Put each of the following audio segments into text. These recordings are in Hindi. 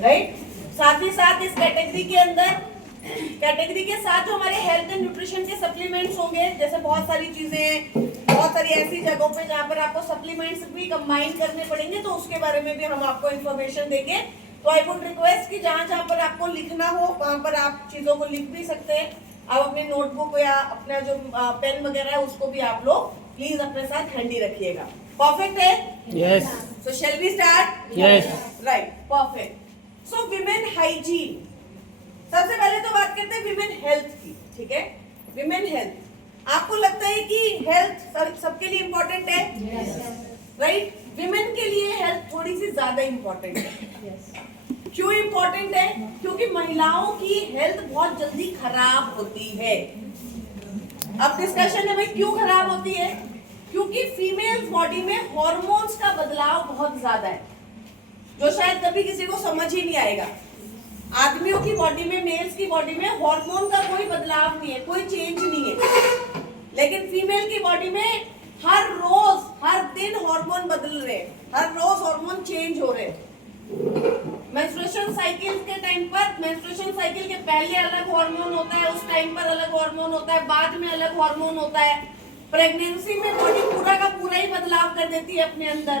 राइट। साथ ही साथ इस कैटेगरी के अंदर, कैटेगरी के साथ जो हमारे हेल्थ एंड न्यूट्रिशन के सप्लीमेंट्स होंगे, जैसे बहुत सारी चीजें हैं, बहुत सारी ऐसी जगहों पे जहाँ पर आपको सप्लीमेंट्स भी कंबाइन करने पड़ेंगे, तो उसके बारे में भी हम आपको इन्फॉर्मेशन देंगे। तो आई वुड रिक्वेस्ट कि जहाँ जहाँ पर आपको लिखना हो वहाँ पर आप चीजों को लिख भी सकते हैं। आप अपनी नोटबुक या अपना जो पेन वगैरह है उसको भी आप लोग प्लीज अपने साथ हैंडी रखिएगा। परफेक्ट है? Yes. So shall we start? Yes. Right, perfect. So women hygiene, सबसे पहले तो बात करते हैं विमेन हेल्थ की। ठीक है, विमेन हेल्थ, आपको लगता है कि हेल्थ सबके लिए इम्पोर्टेंट है? राइट। विमेन के लिए हेल्थ थोड़ी सी ज्यादा इम्पोर्टेंट है। क्यों इम्पोर्टेंट है? क्योंकि महिलाओं की हेल्थ बहुत जल्दी खराब होती है। अब डिस्कशन है भाई क्यों खराब होती है? क्योंकि फीमेल बॉडी में हॉर्मोन्स का बदलाव बहुत ज्यादा है, जो शायद कभी किसी को समझ ही नहीं आएगा। आदमियों की बॉडी में, मेल्स की बॉडी में हॉर्मोन का कोई बदलाव नहीं है, कोई चेंज नहीं है, लेकिन फीमेल की बॉडी में हर रोज, हर दिन हार्मोन बदल रहे हैं, हर रोज हार्मोन चेंज हो रहे हैं। मेंस्ट्रुएशन साइकिल के टाइम पर, मेंस्ट्रुएशन साइकिल के पहले अलग हार्मोन होता है, उस टाइम पर अलग हार्मोन होता है, बाद में अलग हार्मोन होता है। प्रेगनेंसी में बॉडी पूरा का पूरा ही बदलाव कर देती है अपने अंदर,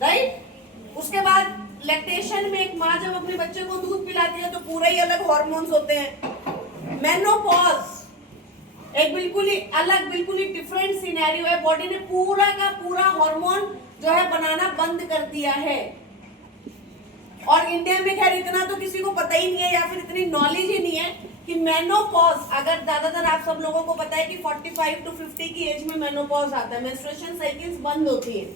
राइट। उसके बाद लैक्टेशन में एक माँ जब अपने बच्चे को दूध पिलाती है तो पूरा ही अलग हार्मोन्स होते हैं। मेनोपॉज एक बिल्कुल ही अलग, बिल्कुल ही डिफरेंट सिनेरियो है। बॉडी ने पूरा का पूरा हार्मोन जो है बनाना बंद कर दिया है। और इंडिया में खैर इतना तो किसी को पता ही नहीं है, या फिर इतनी नॉलेज ही नहीं है कि मेनोपॉज, अगर ज्यादातर आप सब लोगों को पता है कि 45 to 50 की एज में मेनोपॉज आता है, मेंस्ट्रुएशन साइकिल्स बंद होती है,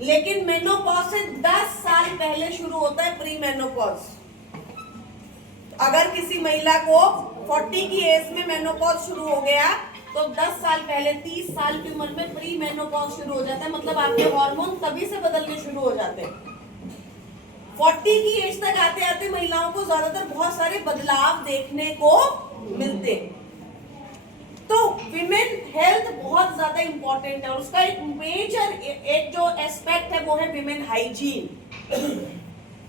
लेकिन मेनोपॉज से 10 साल पहले शुरू होता है प्री मेनोपॉज। अगर किसी महिला को 40 की एज में मेनोपॉज शुरू हो गया तो 10 साल पहले, 30 साल की उम्र में प्री मेनोपॉज शुरू हो जाता है, मतलब आपके हार्मोन तभी से बदलने शुरू हो जाते हैं। 40 की एज तक आते आते महिलाओं को ज्यादातर बहुत सारे बदलाव देखने को मिलते हैं। तो विमेन हेल्थ बहुत ज्यादा इंपॉर्टेंट है, और उसका एक मेजर एक जो एस्पेक्ट है वो है विमेन हाइजीन।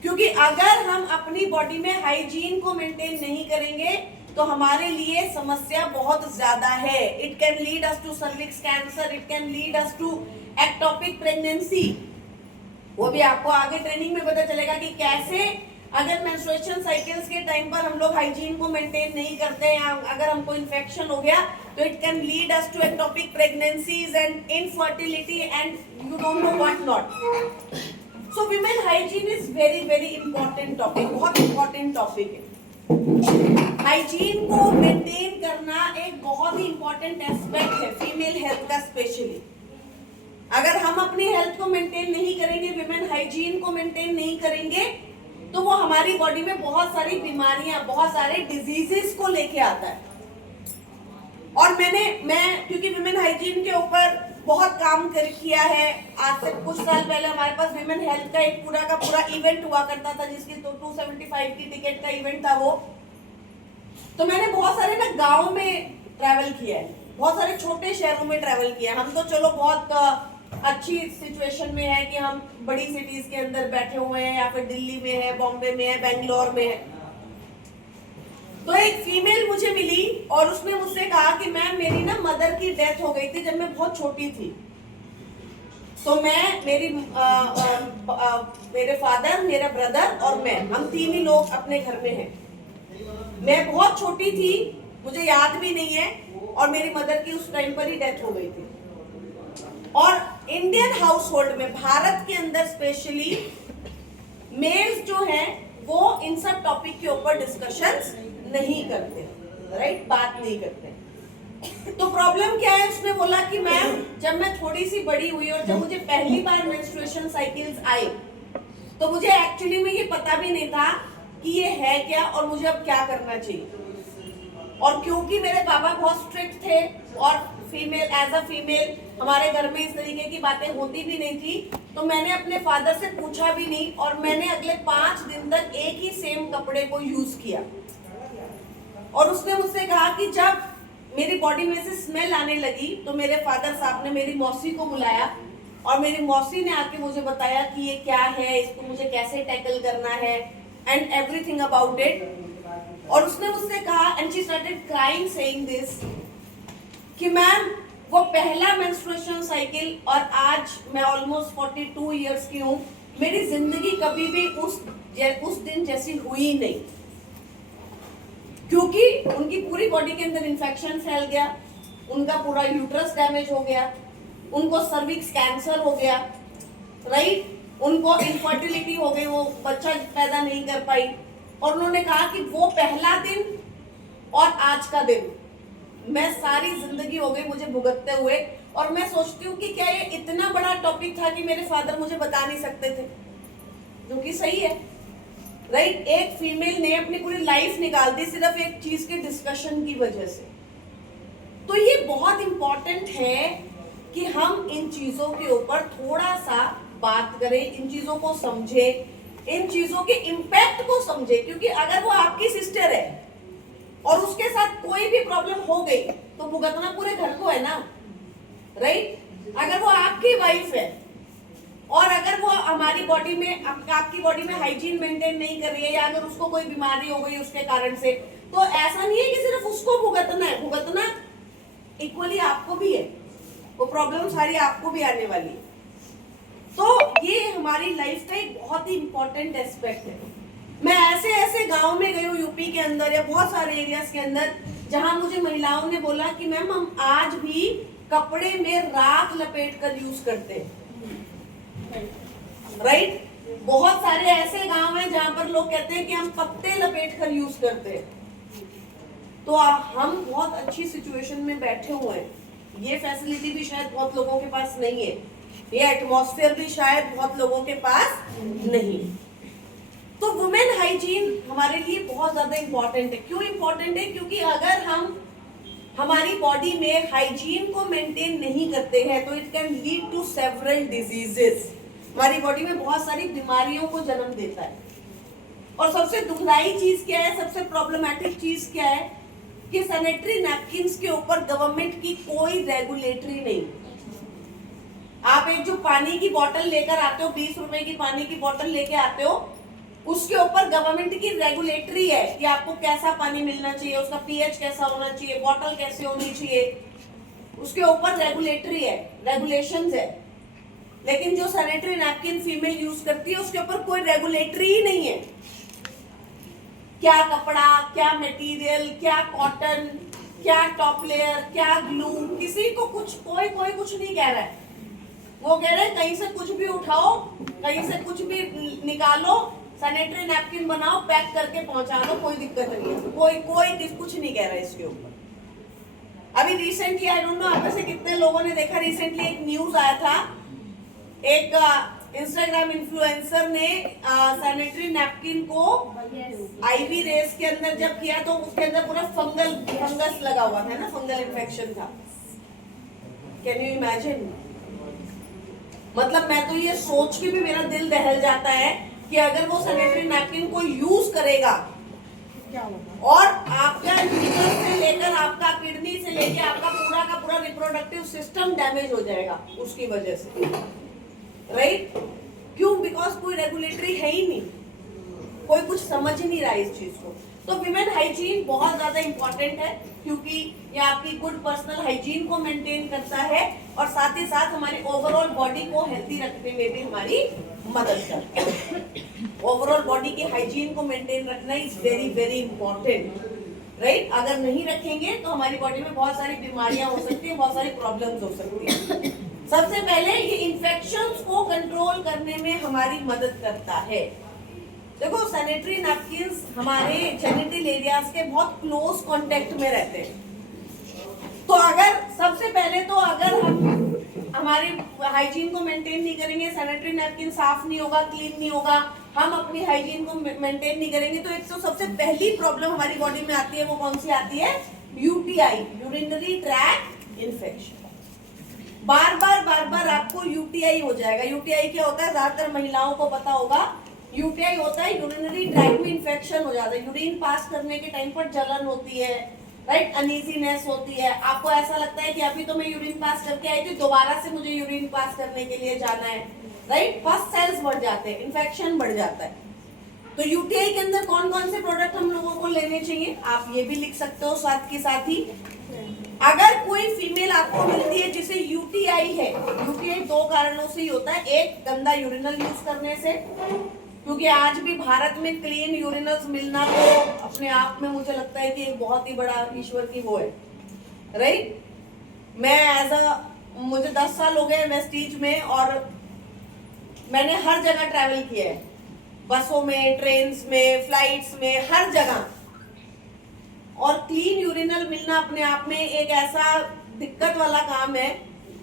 क्योंकि अगर हम अपनी बॉडी में हाइजीन को मेंटेन नहीं करेंगे तो हमारे लिए समस्या बहुत ज्यादा है। It can lead us to cervix cancer, it can lead us to ectopic pregnancy. वो भी आपको आगे ट्रेनिंग में पता चलेगा कि कैसे अगर मेंस्ट्रुएशन साइकिल्स के टाइम पर हम लोग हाइजीन को मेंटेन नहीं करते हैं, अगर हमको इन्फेक्शन हो गया तो it can lead us to ectopic pregnancies and infertility and you don't know what not. So women hygiene is very very important topic, बहुत इंपॉर्टेंट टॉपिक है। हाइजीन को मेंटेन करना एक बहुत ही इंपॉर्टेंट एस्पेक्ट है फीमेल हेल्थ का स्पेशली। अगर हम अपनी हेल्थ को मेंटेन नहीं करेंगे, विमेन हाइजीन को मेंटेन नहीं करेंगे, तो वो हमारी बॉडी में बहुत सारी बीमारियां, बहुत सारे डिजीजेस को लेके आता है। और मैं क्योंकि विमेन हाइजीन के ऊपर बहुत काम किया है, आज से कुछ साल पहले हमारे पास विमेन हेल्थ का एक पूरा का पूरा इवेंट हुआ करता था, जिसकी तो 275 की टिकट का इवेंट था वो। तो मैंने बहुत सारे ना गाँव में ट्रैवल किया है, बहुत सारे छोटे शहरों में ट्रैवल किया। हम तो चलो बहुत अच्छी सिचुएशन में है कि हम बड़ी सिटीज के अंदर बैठे हुए हैं, या फिर दिल्ली में है, बॉम्बे में है, बेंगलोर में है। तो एक फीमेल मुझे मिली और उसने मुझसे कहा कि मैम मेरी ना मदर की डेथ हो गई थी जब मैं बहुत छोटी थी। तो मैं मेरे फादर, मेरा ब्रदर और मैं, हम 3 ही लोग अपने घर में हैं। मैं बहुत छोटी थी, मुझे याद भी नहीं है, और मेरी मदर की उस टाइम पर ही डेथ हो गई थी। और इंडियन हाउस होल्ड में, भारत के अंदर स्पेशली मेल्स जो हैं वो इन सब टॉपिक के ऊपर डिस्कशंस नहीं करते, राइट, बात नहीं करते। तो प्रॉब्लम क्या है? उसने बोला कि मैम जब मैं थोड़ी सी बड़ी हुई और जब मुझे पहली बार मेंस्ट्रुएशन साइकिल्स आए तो मुझे एक्चुअली में ये पता भी नहीं था कि ये है क्या और मुझे अब क्या करना चाहिए। और क्योंकि मेरे पापा बहुत स्ट्रिक्ट थे और फीमेल, एज अ फीमेल हमारे घर में इस तरीके की बातें होती भी नहीं थी, तो मैंने अपने फादर से पूछा भी नहीं, और मैंने अगले 5 दिन तक एक ही सेम कपड़े को यूज किया। और उसने मुझसे कहा कि जब मेरी बॉडी में से स्मेल आने लगी तो मेरे फादर साहब ने मेरी मौसी को बुलाया, और मेरी मौसी ने आके मुझे बताया कि ये क्या है, इसको मुझे कैसे टैकल करना है, एंड एवरीथिंग अबाउट इट। और उसने मुझसे कहा, and she started crying saying this, कि मैम वो पहला मेंस्ट्रुएशन साइकिल और आज मैं ऑलमोस्ट 42 इयर्स की हूँ, मेरी जिंदगी कभी भी उस दिन जैसी हुई नहीं, क्योंकि उनकी पूरी बॉडी के अंदर इंफेक्शन फैल गया, उनका पूरा यूट्रस डैमेज हो गया, उनको सर्विक्स कैंसर हो गया, राइट, उनको इनफर्टिलिटी हो गई, वो बच्चा पैदा नहीं कर पाई। और उन्होंने कहा कि वो पहला दिन और आज का दिन, मैं सारी जिंदगी हो गई मुझे भुगतते हुए। और मैं सोचती हूँ कि क्या ये इतना बड़ा टॉपिक था कि मेरे फादर मुझे बता नहीं सकते थे, जो कि सही है, राइट। एक फीमेल ने अपनी पूरी लाइफ निकाल दी सिर्फ एक चीज के डिस्कशन की वजह से। तो ये बहुत इंपॉर्टेंट है कि हम इन चीजों के ऊपर थोड़ा सा बात करें, इन चीजों को समझे, इन चीजों के इम्पैक्ट को समझे, क्योंकि अगर वो आपकी सिस्टर है और उसके साथ कोई भी प्रॉब्लम हो गई तो भुगतना पूरे घर को है ना, राइट। अगर वो आपकी वाइफ है और अगर वो हमारी बॉडी में, आपकी बॉडी में हाइजीन मेंटेन नहीं कर रही है, या अगर उसको कोई बीमारी हो गई उसके कारण से, तो ऐसा नहीं है कि सिर्फ उसको भुगतना है, भुगतना इक्वली आपको भी है, वो प्रॉब्लम सारी आपको भी आने वाली है। तो ये हमारी लाइफ का एक बहुत ही इंपॉर्टेंट एस्पेक्ट है। मैं ऐसे ऐसे गांव में गई हूँ यूपी के अंदर या बहुत सारे एरियाज के अंदर, जहां मुझे महिलाओं ने बोला कि मैम हम आज भी कपड़े में राख लपेट कर यूज करते हैं, राइट। बहुत सारे ऐसे गांव हैं जहां पर लोग कहते हैं कि हम पत्ते लपेट कर यूज करते हैं। तो हम बहुत अच्छी सिचुएशन में बैठे हुए हैं, ये फैसिलिटी भी शायद बहुत लोगों के पास नहीं है, ये एटमॉस्फेयर भी शायद बहुत लोगों के पास नहीं। तो वुमेन हाइजीन हमारे लिए बहुत ज्यादा इंपॉर्टेंट है। क्यों इंपॉर्टेंट है? क्योंकि अगर हम हमारी बॉडी में हाइजीन को मेंटेन नहीं करते हैं तो it can lead to several diseases, हमारी बॉडी में बहुत सारी बीमारियों को जन्म देता है। और सबसे दुखदाई चीज क्या है, सबसे प्रॉब्लमेटिक चीज क्या है कि सैनिटरी नैपकिन्स के ऊपर गवर्नमेंट की कोई रेगुलेटरी नहीं। आप एक जो पानी की बोतल लेकर आते हो, 20 रुपए की पानी की बोतल लेके आते हो, उसके ऊपर गवर्नमेंट की रेगुलेटरी है कि आपको कैसा पानी मिलना चाहिए, उसका पीएच कैसा होना चाहिए, बोतल कैसे होनी चाहिए, उसके ऊपर रेगुलेटरी है, रेगुलेशंस है। लेकिन जो सैनिटरी नैपकिन फीमेल यूज करती है उसके ऊपर कोई रेगुलेटरी ही नहीं है। क्या कपड़ा, क्या मटेरियल, क्या कॉटन, क्या टॉप लेयर, क्या ग्लू, किसी को कुछ, कोई कुछ नहीं कह रहा है। वो कह रहे हैं कहीं से कुछ भी उठाओ, कहीं से कुछ भी निकालो, सैनिटरी नैपकिन बनाओ, पैक करके पहुंचा दो, कोई दिक्कत नहीं है। कोई कुछ नहीं कह रहा है इसके ऊपर। अभी रिसेंटली, आई डोंट नो आप में से कितने लोगों ने देखा, रिसेंटली एक न्यूज आया था, एक इंस्टाग्राम इन्फ्लुएंसर ने सैनिटरी नैपकिन को आईवी रेस के अंदर जब किया तो उसके अंदर पूरा फंगस लगा हुआ था ना, फंगल इन्फेक्शन था। Can you imagine? मतलब मैं तो ये सोच के भी मेरा दिल दहल जाता है कि अगर वो सैनिटरी नैपकिन को यूज करेगा और आपका लीवर से लेकर आपका किडनी से लेकर आपका पूरा का पूरा रिप्रोडक्टिव सिस्टम डैमेज हो जाएगा उसकी वजह से, राइट? क्यों? बिकॉज कोई रेगुलेटरी है ही नहीं, कोई कुछ समझ ही नहीं रहा इस चीज को। तो विमेन हाइजीन बहुत ज्यादा इंपॉर्टेंट है क्योंकि ये आपकी गुड पर्सनल हाइजीन को मेंटेन करता है और साथ ही साथ हमारी ओवरऑल बॉडी को हेल्थी रखने में भी हमारी मदद करता है। ओवरऑल बॉडी की हाइजीन को मेंटेन रखना is very very important, right? अगर नहीं रखेंगे तो हमारी बॉडी में बहुत सारी बीमारियां हो सकती है, बहुत सारी प्रॉब्लम्स हो सकती है। सबसे पहले ये इन्फेक्शंस को कंट्रोल करने में हमारी मदद करता है। देखो, सैनिटरी नैपकिन्स हमारे जेनिटल एरियाज के बहुत क्लोज कांटेक्ट में रहते हैं। तो अगर सबसे पहले तो अगर हम हमारे हाइजीन को मेंटेन नहीं करेंगे, सैनिटरी नैपकिन साफ नहीं होगा, क्लीन नहीं होगा, हम अपनी हाइजीन को मेंटेन नहीं करेंगे, तो एक तो सबसे पहली प्रॉब्लम हमारी बॉडी में आती है, वो कौन सी आती है? UTI, urinary tract infection. बार बार आपको यूटीआई हो जाएगा। यूटीआई क्या होता है? ज्यादातर महिलाओं को पता होगा। यूटीआई होता है यूरिनरी ट्रैक्ट में इन्फेक्शन हो जाता है। यूरिन पास करने के टाइम पर जलन होती है, राइट? अनईजीनेस होती है, आपको ऐसा लगता है कि अभी तो मैं यूरिन पास करके आई थी, दोबारा से मुझे यूरिन पास करने के लिए जाना है, राइट? फर्स्ट सेल्स बढ़ जाते हैं, इन्फेक्शन बढ़ जाता है। तो यूटीआई के अंदर कौन कौन से प्रोडक्ट हम लोगों को लेने चाहिए, आप ये भी लिख सकते हो साथ के साथ ही। अगर कोई फीमेल आपको मिलती है जिसे यूटीआई है, यूटीआई दो कारणों से ही होता है। एक, गंदा यूरिनल यूज करने से, क्योंकि आज भी भारत में क्लीन यूरिनल्स मिलना तो अपने आप में मुझे लगता है कि एक बहुत ही बड़ा ईश्वर की वो है, राइट। मैं मुझे 10 साल हो गए वेस्टीज में, और मैंने हर जगह ट्रैवल किया है, बसों में, ट्रेन्स में, फ्लाइट्स में, हर जगह। और क्लीन यूरिनल मिलना अपने आप में एक ऐसा दिक्कत वाला काम है,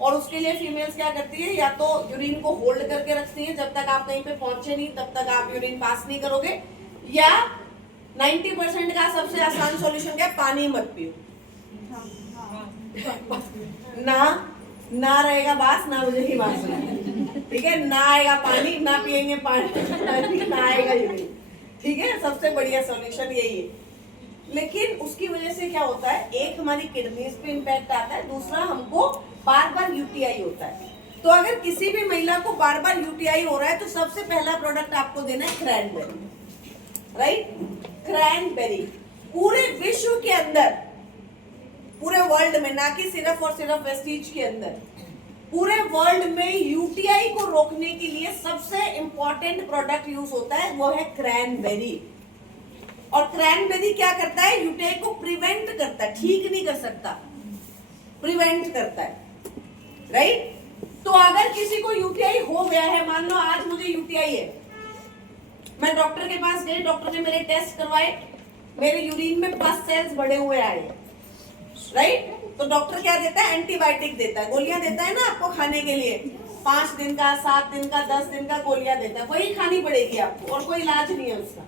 और उसके लिए फीमेल्स क्या करती है, या तो यूरिन को होल्ड करके रखती है, जब तक आप कहीं पे पहुंचे नहीं तब तक आप यूरिन पास नहीं करोगे, या 90% का सबसे आसान सॉल्यूशन क्या है, पानी मत पियो। ना रहेगा बास, ना मुझे ही बास, ठीक है, ना आएगा पानी, ना पियेंगे पानी, ना आएगा यूरिन, ठीक है। सबसे बढ़िया सॉल्यूशन यही है। लेकिन उसकी वजह से क्या होता है, एक हमारी किडनीज पे इम्पैक्ट आता है, दूसरा हमको बार बार यूटीआई होता है। तो अगर किसी भी महिला को बार बार यूटीआई हो रहा है तो सबसे पहला प्रोडक्ट आपको देना है क्रैनबेरी, राइट। क्रैनबेरी पूरे विश्व के अंदर, पूरे वर्ल्ड में, ना कि सिर्फ और सिर्फ वेस्टीज के अंदर, पूरे वर्ल्ड में यूटीआई को रोकने के लिए सबसे इंपॉर्टेंट प्रोडक्ट यूज होता है, वो है क्रैनबेरी। और क्रैनबेरी क्या करता है, यूटीआई को प्रिवेंट करता है, ठीक नहीं कर सकता, प्रिवेंट करता है, राइट। तो अगर किसी को यूटीआई हो गया है, मान लो आज मुझे यूटीआई है, मैं डॉक्टर के पास गई, डॉक्टर ने मेरे टेस्ट करवाए, मेरे यूरिन में पस सेल्स बढ़े हुए आए, राइट। तो डॉक्टर क्या देता है, एंटीबायोटिक देता है, गोलियां देता है ना आपको खाने के लिए, 5 दिन का, 7 दिन का, 10 दिन का गोलियां देता है, वही खानी पड़ेगी आपको, और कोई इलाज नहीं है उसका।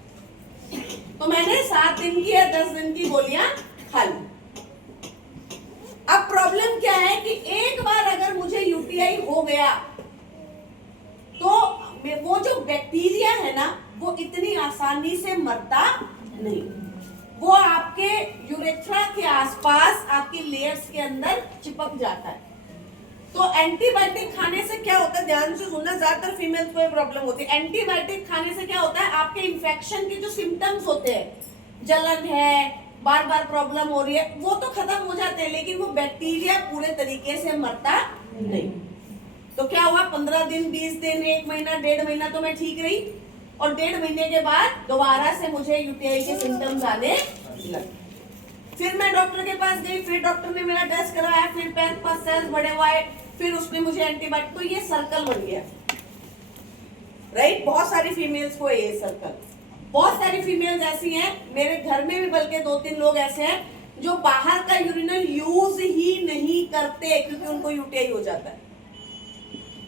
तो मैंने 7 दिन की या 10 दिन की गोलियां खा ली। अब प्रॉब्लम क्या है कि एक बार अगर मुझे यूटीआई हो गया तो वो जो बैक्टीरिया है ना, वो इतनी आसानी से मरता नहीं, वो आपके यूरेथ्रा के आसपास आपकी लेयर्स के अंदर चिपक जाता है। तो एंटीबायोटिक खाने से क्या होता है, ध्यान से सुनना, ज्यादातर फीमेल्स को प्रॉब्लम होती है। एंटीबायोटिक खाने से क्या होता है, आपके इन्फेक्शन के जो सिम्टम्स होते हैं, जलन है, बार बार प्रॉब्लम हो रही है, वो तो खत्म हो जाते हैं, लेकिन वो बैक्टीरिया पूरे तरीके से मरता नहीं। तो क्या हुआ, 15 दिन, 20 दिन, 1 महीना, 1.5 महीना तो मैं ठीक रही, और 1.5 महीने के बाद दोबारा से मुझे यूटीआई के सिम्टम्स आने लगे। फिर मैं डॉक्टर के पास गई, फिर डॉक्टर ने मेरा टेस्ट करवाया, फिर पस सेल्स बढ़े हुए, फिर उसने मुझे एंटीबायोटिक, तो ये सर्कल बन गया, राइट। बहुत सारी फीमेल्स को ये सर्कल, बहुत सारी फीमेल्स ऐसी हैं, मेरे घर में भी बल्कि 2-3 लोग ऐसे हैं जो बाहर का यूरिनल यूज ही नहीं करते, क्योंकि उनको यूटीआई हो जाता है।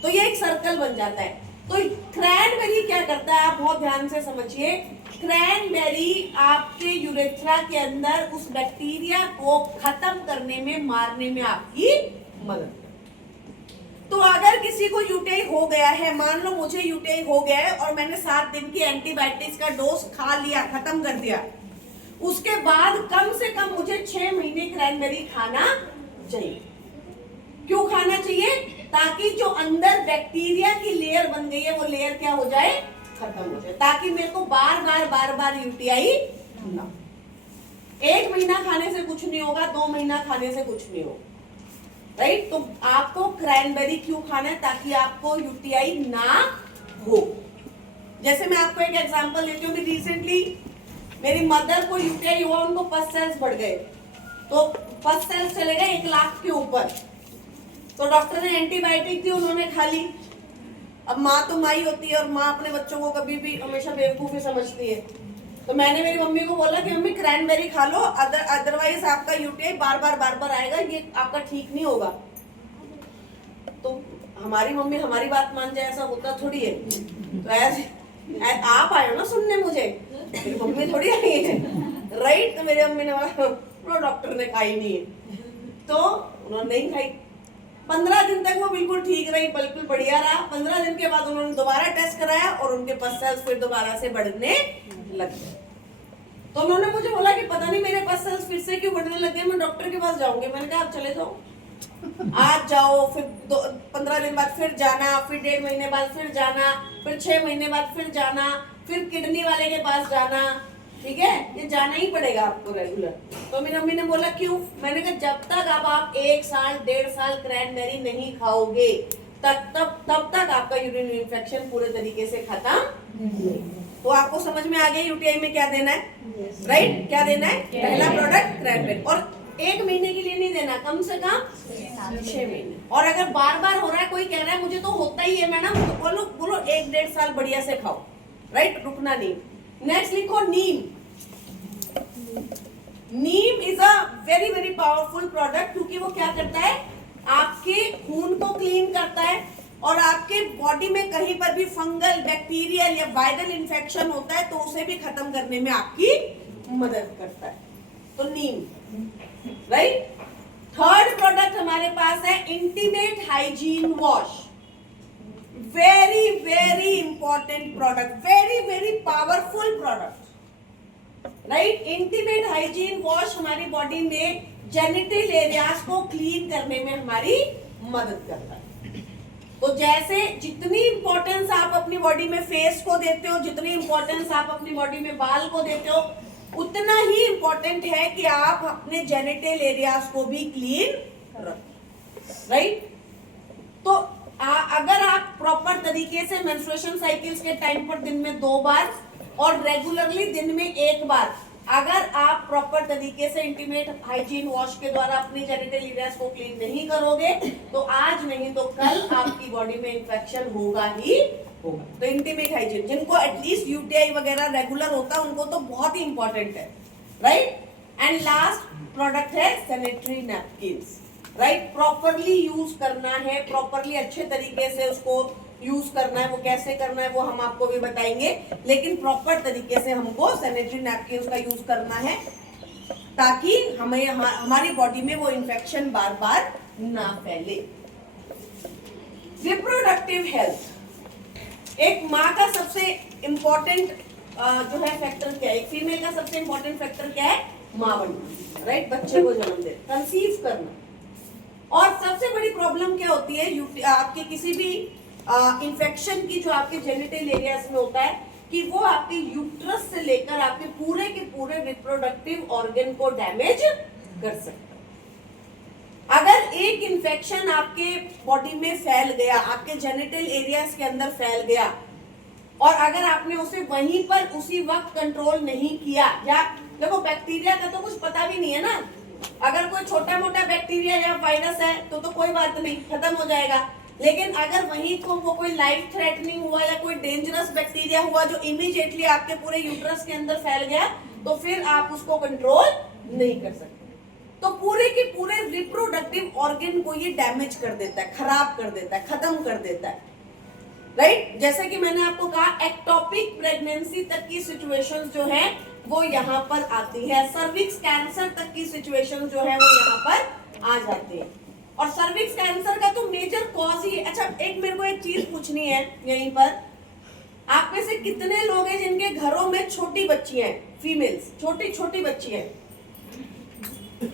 तो ये एक सर्कल बन जाता है। तो क्रैनबेरी क्या करता है, आप बहुत ध्यान से समझिए। क्रैनबेरी आपके यूरेथ्रा के अंदर उस बैक्टीरिया को खत्म करने में, मारने में आपकी मदद। तो अगर किसी को यूटीआई हो गया है, मान लो मुझे यूटीआई हो गया है और मैंने 7 दिन की एंटीबायोटिक्स का डोज खा लिया, खत्म कर दिया, उसके बाद कम से कम मुझे 6 महीने क्रैनबेरी खाना चाहिए। क्यों खाना चाहिए, ताकि जो अंदर बैक्टीरिया की लेयर बन गई है वो लेयर क्या हो जाए, खत्म हो जाए, ताकि मेरे को बार बार यूटीआई ना। 1 महीना खाने से कुछ नहीं होगा, 2 महीना खाने से कुछ नहीं होगा, राइट। तो आपको क्रैनबेरी क्यों खाना है, ताकि आपको यूटीआई ना हो। जैसे मैं आपको एक एग्जांपल देती हूँ कि रिसेंटली मेरी मदर को यूटीआई हुआ, उनको पस सेल्स बढ़ गए, तो पस सेल्स चले गए 1 लाख के ऊपर। तो डॉक्टर ने एंटीबायोटिक दी, उन्होंने खा ली। अब माँ तो माँ ही होती है, और माँ अपने बच्चों को कभी भी हमेशा बेवकूफ ही समझती है। तो मैंने मेरी मम्मी को बोला कि मम्मी क्रैनबेरी खा लो, अदरवाइज आपका यूटीआई बार बार आएगा, ये आपका ठीक नहीं होगा। तो हमारी मम्मी हमारी बात मान जाए ऐसा होता थोड़ी है। तो ऐसे आप आए हो ना सुनने मुझे, मेरी मम्मी थोड़ी आई है, राइट। तो मेरी मम्मी ने बोला डॉक्टर ने खाई नहीं है, तो उन्होंने नहीं खाई। 15 दिन तक वो बिल्कुल ठीक रही, बिल्कुल बढ़िया रहा। 15 दिन के बाद उन्होंने दोबारा टेस्ट कराया और उनके पस सेल्स फिर दोबारा से बढ़ने लग गए। तो उन्होंने मुझे बोला कि पता नहीं मेरे पस सेल्स फिर से क्यों बढ़ने लग गए, मैं डॉक्टर के पास जाऊंगी। मैंने कहा आप चले जाओ, आज जाओ, फिर 15 दिन बाद फिर जाना, फिर 1.5 महीने बाद फिर जाना, फिर 6 महीने बाद फिर जाना, फिर किडनी वाले के पास जाना, ठीक है, ये जाना ही पड़ेगा आपको रेगुलर। तो मेरी मम्मी ने बोला क्यों? मैंने कहा जब तक अब आप 1 साल 1.5 साल क्रैनबेरी नहीं खाओगे तब तक आपका यूरिन इन्फेक्शन पूरे तरीके से खत्म नहीं। तो आपको समझ में आ गया यूटीआई में क्या देना है, राइट? क्या देना है? पहला प्रोडक्ट क्रैनबेरी, और 1 महीने के लिए नहीं देना, कम से कम 6 महीने। और अगर बार बार हो रहा है, कोई कह रहा है मुझे तो होता ही है मैडम, तो बोलो 1-1.5 साल बढ़िया से खाओ, राइट? रुकना नहीं। नेक्स्ट लिखो neem. Neem is a very very powerful product, क्योंकि वो क्या करता है, आपके खून को क्लीन करता है, और आपके बॉडी में कहीं पर भी फंगल, बैक्टीरियल या वायरल इंफेक्शन होता है तो उसे भी खत्म करने में आपकी मदद करता है। तो नीम, राइट? थर्ड प्रोडक्ट हमारे पास है intimate hygiene wash. Very very important product, very very powerful product, right? Intimate hygiene wash हमारी बॉडी में जेनिटल एरियाज को क्लीन करने में हमारी मदद करता है। तो जैसे जितनी इंपॉर्टेंस आप अपनी बॉडी में फेस को देते हो, जितनी इंपॉर्टेंस आप अपनी बॉडी में बाल को देते हो, उतना ही इंपॉर्टेंट है कि आप अपने जेनिटल एरियाज को भी क्लीन रखें, राइट? तो अगर आप प्रॉपर तरीके से मेंस्ट्रुएशन साइकिल्स के टाइम पर दिन में 2 बार और रेगुलरली दिन में 1 बार अगर आप प्रॉपर तरीके से इंटीमेट हाइजीन वॉश के द्वारा अपनी जेनिटल एरियाज को क्लीन नहीं करोगे तो आज नहीं तो कल आपकी बॉडी में इंफेक्शन होगा ही होगा। तो इंटीमेट हाइजीन, जिनको एटलीस्ट यूटीआई वगैरह रेगुलर होता है उनको तो बहुत ही इंपॉर्टेंट है, राइट? एंड लास्ट प्रोडक्ट है sanitary napkins, right? Properly use करना है, प्रॉपरली अच्छे तरीके से उसको यूज करना है। वो कैसे करना है वो हम आपको भी बताएंगे, लेकिन प्रॉपर तरीके से हमको सैनिटरी नैपकिन्स का यूज करना है ताकि हमें हमारी बॉडी में वो इन्फेक्शन बार बार ना फैले। रिप्रोडक्टिव हेल्थ, एक माँ का सबसे इम्पोर्टेंट जो है फैक्टर क्या है, एक फीमेल का सबसे इम्पोर्टेंट फैक्टर क्या है? माँ बनना, राइट? बच्चे को जन्म दे, कंसीव करना। और सबसे बड़ी प्रॉब्लम क्या होती है आपके किसी भी इन्फेक्शन की, जो आपके जेनिटल एरियाज में होता है, कि वो आपके यूट्रस से लेकर आपके पूरे के पूरे रिप्रोडक्टिव ऑर्गन को डैमेज कर सकता है। अगर एक इन्फेक्शन आपके बॉडी में फैल गया, आपके जेनिटल एरियाज के अंदर फैल गया, और अगर आपने उसे वहीं पर उसी वक्त कंट्रोल नहीं किया, या देखो बैक्टीरिया का तो कुछ पता भी नहीं है ना, अगर कोई छोटा मोटा बैक्टीरिया या वायरस है तो कोई बात नहीं, खत्म हो जाएगा। लेकिन अगर वहीं को वो कोई लाइफ थ्रेटनिंग हुआ या कोई डेंजरस बैक्टीरिया हुआ जो इमीडिएटली आपके पूरे यूट्रस के अंदर फैल गया, तो फिर आप उसको कंट्रोल नहीं कर सकते। तो पूरे के पूरे रिप्रोडक्टिव ऑर्गन को ये डैमेज कर देता है, खराब कर देता है, खत्म कर देता है, राइट? जैसे कि मैंने आपको कहा, एक्टोपिक प्रेगनेंसी तक की सिचुएशंस जो है वो यहाँ पर आती है, सर्विक्स कैंसर तक की सिचुएशन जो है वो यहाँ पर आ जाती है। और सर्विक्स कैंसर का तो मेजर कॉज ही है। अच्छा, एक मेरे को एक चीज पूछनी है यहीं पर, आप में से कितने लोग हैं जिनके घरों में छोटी बच्चियां हैं, फीमेल्स, छोटी छोटी बच्ची है?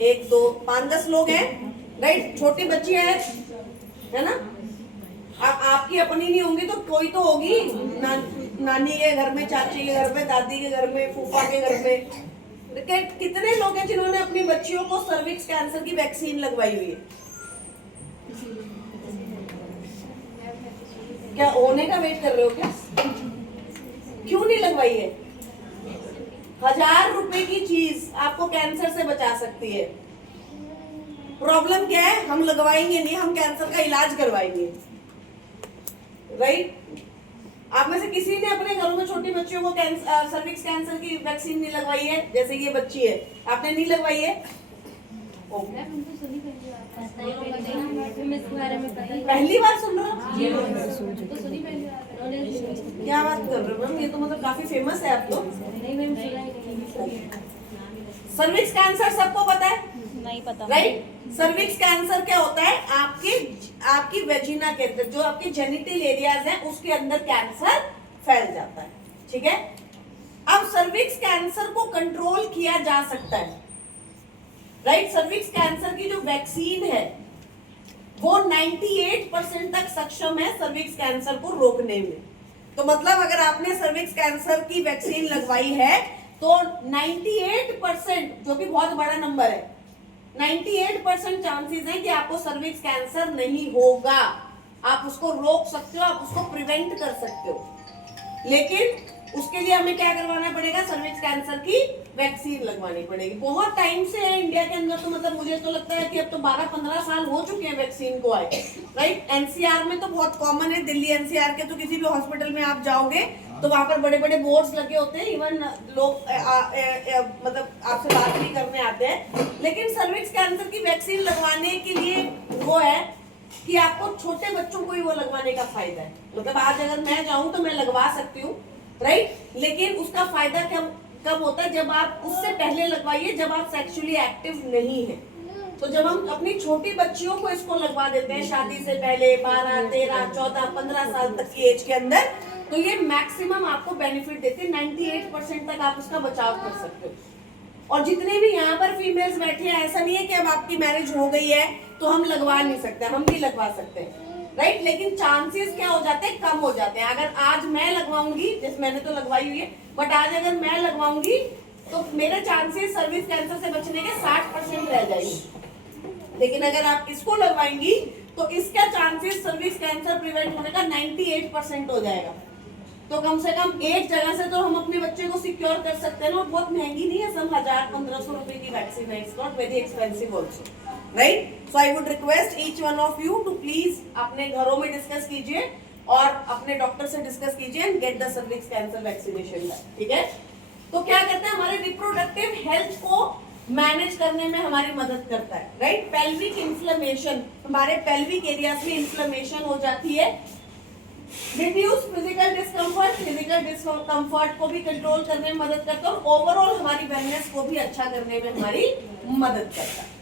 1 2 5 10 लोग हैं, राइट? छोटी बच्चियां हैं, है ना? आपकी अपनी नहीं होंगी तो कोई तो होगी, नानी के घर में, चाची के घर में, दादी के घर में, फूफा के घर में। कितने लोग हैं जिन्होंने अपनी बच्चियों को सर्विक्स कैंसर की वैक्सीन लगवाई हुई है? क्या होने का वेट कर रहे हो क्या? क्यों नहीं लगवाई है? 1000 रुपए की चीज आपको कैंसर से बचा सकती है। प्रॉब्लम क्या है? हम लगवाएंगे नहीं, हम कैंसर का इलाज करवाएंगे, राइट? आप में से किसी ने अपने घरों में छोटी बच्चियों को सर्विक्स कैंसर की वैक्सीन नहीं लगवाई है? जैसे ये बच्ची है, आपने नहीं लगवाई है? पहली बार सुन रहा हूँ, क्या बात कर रहे हो मैम? ये तो मतलब काफी फेमस है आप तो। सर्विक्स कैंसर सबको पता है? नहीं पता, राइट? सर्विक्स कैंसर क्या होता है? आपकी वेजिना के अंदर जो आपके जेनिटल एरियाज हैं उसके अंदर कैंसर फैल जाता है, ठीक है? अब सर्विक्स कैंसर को कंट्रोल किया जा सकता है, राइट? सर्विक्स कैंसर की जो वैक्सीन है वो 98% तक सक्षम है सर्विक्स कैंसर को रोकने में। तो मतलब अगर आपने सर्विक्स कैंसर की वैक्सीन लगवाई है तो 98%, जो कि बहुत बड़ा नंबर है, 98% चांसेस है कि आपको सर्विक्स कैंसर नहीं होगा। आप उसको रोक सकते हो, आप उसको प्रिवेंट कर सकते हो। लेकिन उसके लिए हमें क्या करवाना पड़ेगा? सर्विक्स कैंसर की वैक्सीन लगवानी पड़ेगी। बहुत टाइम से है इंडिया के अंदर, तो मतलब मुझे तो लगता है कि अब तो 12-15 साल हो चुके हैं वैक्सीन को आए, राइट। एनसीआर में तो बहुत कॉमन है, दिल्ली एनसीआर के तो किसी भी हॉस्पिटल में आप जाओगे तो वहां पर बड़े बड़े बोर्ड्स लगे होते हैं, इवन लोग मतलब आपसे बात भी करने आते हैं। लेकिन सर्विक्स कैंसर की वैक्सीन लगवाने के लिए वो है कि आपको छोटे बच्चों को ही वो लगवाने का फायदा है। मतलब आज अगर मैं जाऊं तो मैं लगवा सकती हूँ, राइट, लेकिन उसका फायदा कब होता है? जब आप उससे पहले लगवाइए, जब आप सेक्सुअली एक्टिव नहीं है। तो जब हम अपनी छोटी बच्चियों को इसको लगवा देते हैं शादी से पहले 12, 13, 14, 15 साल तक की एज के अंदर, तो ये मैक्सिमम आपको बेनिफिट देते हैं। 98% तक आप उसका बचाव कर सकते हो। और जितने भी यहाँ पर फीमेल्स बैठे हैं, ऐसा नहीं है कि अब आपकी मैरिज हो गई है तो हम लगवा नहीं सकते, हम भी लगवा सकते हैं, राइट। लेकिन चांसेस क्या हो जाते हैं? कम हो जाते हैं। अगर आज मैं लगवाऊंगी, जैसे मैंने तो लगवाई हुई है, बट आज अगर मैं लगवाऊंगी तो मेरे चांसेस सर्विक्स कैंसर से बचने के 60% रह जाएंगे। लेकिन अगर आप इसको लगवाएंगी तो इसका चांसेस सर्विक्स कैंसर प्रिवेंट होने का 98% हो जाएगा। तो कम से कम एक जगह से तो हम अपने बच्चे को सिक्योर कर सकते हैं ना। और बहुत महंगी नहीं है, सब 1000-1500 रुपए की वैक्सीन है, it's not very expensive also, right. So I would request each one of you to please अपने घरों में डिस्कस कीजिए और अपने डॉक्टर से डिस्कस कीजिए and get the cervix cancer vaccination, ठीक है। तो क्या करता है? हमारे रिप्रोडक्टिव हेल्थ को मैनेज करने में हमारी मदद करता है, राइट। पेल्विक इन्फ्लेमेशन, हमारे पेल्विक एरियाज में इन्फ्लेमेशन हो जाती है। रिड्यूस फिजिकल डिस्कम्फर्ट को भी कंट्रोल करने में मदद करता है और ओवरऑल हमारी वेलनेस को भी अच्छा करने में हमारी मदद करता है।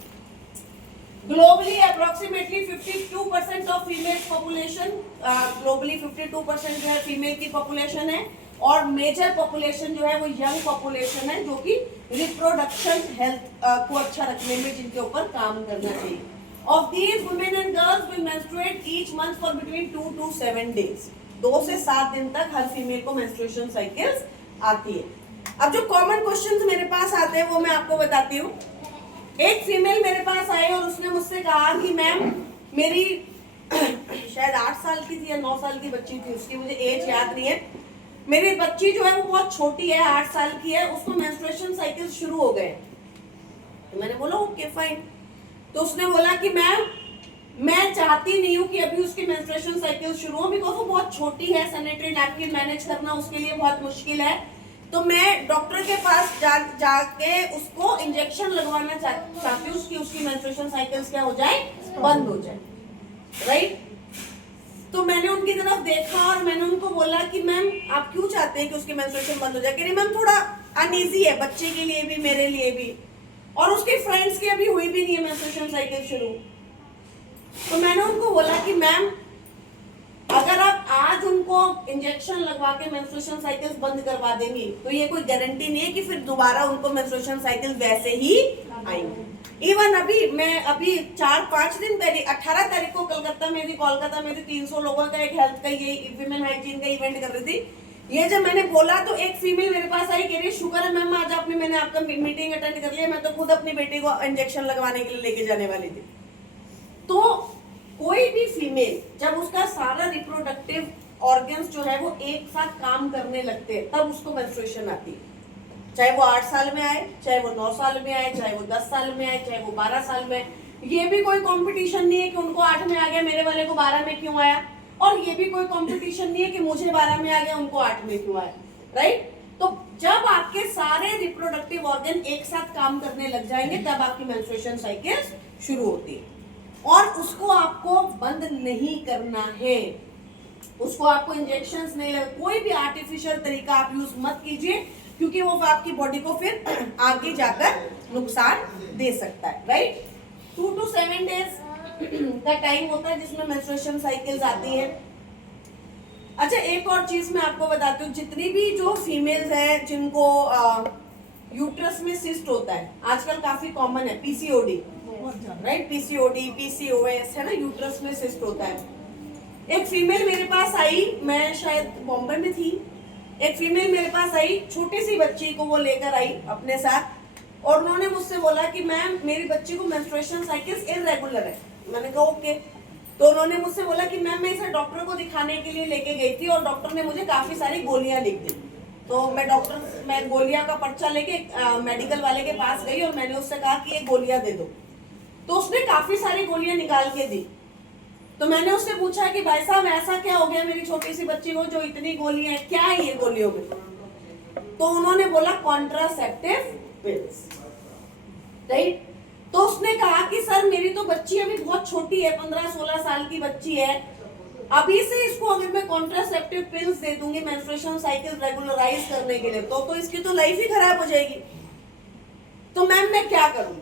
Globally approximately 52% of female population, globally 52% जो है फीमेल की पॉपुलेशन है और मेजर पॉपुलेशन जो है वो यंग पॉपुलेशन है, जो कि रिप्रोडक्शन हेल्थ को अच्छा रखने में जिनके ऊपर काम करना चाहिए। Of these women and girls will menstruate each month for between 2 to 7 days. 2 से 7 दिन तक हर फीमेल को मेंस्ट्रुएशन साइकिल्स आती है। अब जो कॉमन क्वेश्चंस मेरे पास आते हैं वो मैं आपको बताती हूँ। एक फीमेल मेरे पास आई और उसने मुझसे कहा कि मैम मेरी शायद 8 साल की थी या 9 साल की बच्ची थी, उसकी मुझे एज याद नहीं है। मेरी बच्ची जो है वो बहुत छोटी है, 8 साल की है, उसको मेंस्ट्रुएशन साइकिल शुरू हो गए। तो मैंने बोला ओके फाइन। तो उसने बोला कि मैं चाहती नहीं हूँ कि अभी उसकी मेंस्ट्रुएशन साइकिल शुरू हो, बिकॉज वो बहुत छोटी है, सैनिटरी नैपकिन मैनेज करना उसके लिए बहुत मुश्किल है। तो मैं डॉक्टर के पास जाके उसको इंजेक्शन लगवाना चाहती हूँ कि उसकी मेंस्ट्रुएशन साइकिल्स क्या हो जाए? बंद हो जाए, राइट। तो मैंने उनकी तरफ देखा और मैंने उनको बोला कि मैम आप क्यों चाहते हैं कि उसकी मेंस्ट्रुएशन बंद हो जाए? कि नहीं मैम थोड़ा अनईजी है, बच्चे के लिए भी मेरे लिए भी, और उसके फ्रेंड्स की अभी हुई भी नहीं है मेंस्ट्रुएशन साइकिल शुरू। तो मैंने उनको बोला कि मैम अगर आप आज उनको इंजेक्शन लगवा के मेंस्ट्रुएशन साइकिल्स बंद करवा देंगी तो ये कोई गारंटी नहीं है कि फिर दोबारा उनको मेंस्ट्रुएशन साइकिल वैसे ही आएंगे। इवन मैं अभी 4-5 दिन पहले 18 तारीख को कोलकाता में थी 300 लोगों का एक हेल्थ का ये विमेन हाइजीन का इवेंट कर रही थी। ये जब मैंने बोला तो एक फीमेल मेरे पास आई, कह रही शुक्र है मैम आज मैंने आपका मीटिंग अटेंड कर लिया, मैं तो खुद अपनी बेटी को इंजेक्शन लगवाने के लिए लेके जाने वाली थी। तो कोई भी फीमेल जब उसका सारा रिप्रोडक्टिव ऑर्गन्स जो है वो एक साथ काम करने लगते हैं तब उसको मेंस्ट्रुएशन आती है। चाहे वो 8 साल में आए, चाहे वो 9 साल में आए, चाहे वो 10 साल में आए, चाहे वो 12 साल में आए। ये भी कोई कंपटीशन नहीं है कि उनको 8 में आ गया, मेरे वाले को 12 में क्यों आया, और ये भी कोई कंपटीशन नहीं है कि मुझे 12 में आ गया उनको 8 में क्यों आया, राइट। तो जब आपके सारे रिप्रोडक्टिव ऑर्गन एक साथ काम करने लग जाएंगे तब आपकी मेंस्ट्रुएशन साइकिल शुरू होती है, और उसको आपको बंद नहीं करना है, उसको आपको इंजेक्शंस नहीं लगा, कोई भी आर्टिफिशियल तरीका आप यूज मत कीजिए, क्योंकि वो आपकी बॉडी को फिर आगे जाकर नुकसान दे सकता है, राइट। 2 to 7 डेज का टाइम होता है जिसमें मेंस्ट्रुएशन साइकिल्स आती है। अच्छा एक और चीज मैं आपको बताती हूँ, जितनी भी जो फीमेल्स हैं जिनको यूट्रस में सिस्ट होता है, आजकल काफी कॉमन है पीसीओडी, राइट, पीसीओडी, पीसीओएस है ना, यूट्रस में सिस्ट होता है। एक फीमेल मेरे पास आई, मैं शायद बॉम्बे में थी, एक फीमेल मेरे पास आई, छोटी सी बच्ची को वो लेकर आई अपने साथ, और उन्होंने मुझसे बोला कि मैम मेरी बच्ची को मेंस्ट्रुएशन साइकिल्स इरेगुलर है। मैंने कहा ओके। तो उन्होंने मुझसे बोला कि मैम मैं इसे डॉक्टर को दिखाने के लिए लेके गई थी और डॉक्टर ने मुझे काफी सारी गोलियां लिख दी। तो मैं गोलियां का पर्चा लेके मेडिकल वाले के पास गई और मैंने उससे कहा कि ये गोलियां दे दो। तो उसने काफी सारी गोलियां निकाल के दी। तो मैंने उससे पूछा कि भाई साहब ऐसा क्या हो गया मेरी छोटी सी बच्ची को जो इतनी गोलियां हैं, क्या है ये गोलियों में? तो उन्होंने बोला कॉन्ट्रासेप्टिव पिल्स, राइट। तो उसने कहा कि सर मेरी तो बच्ची अभी बहुत छोटी है, 15-16 साल की बच्ची है, अभी से इसको अगर मैं कॉन्ट्रासेप्टिव पिल्स दे दूंगी मेंस्ट्रुएशन साइकिल रेगुलराइज करने के लिए तो इसकी तो लाइफ ही खराब हो जाएगी। तो मैम मैं क्या करूं?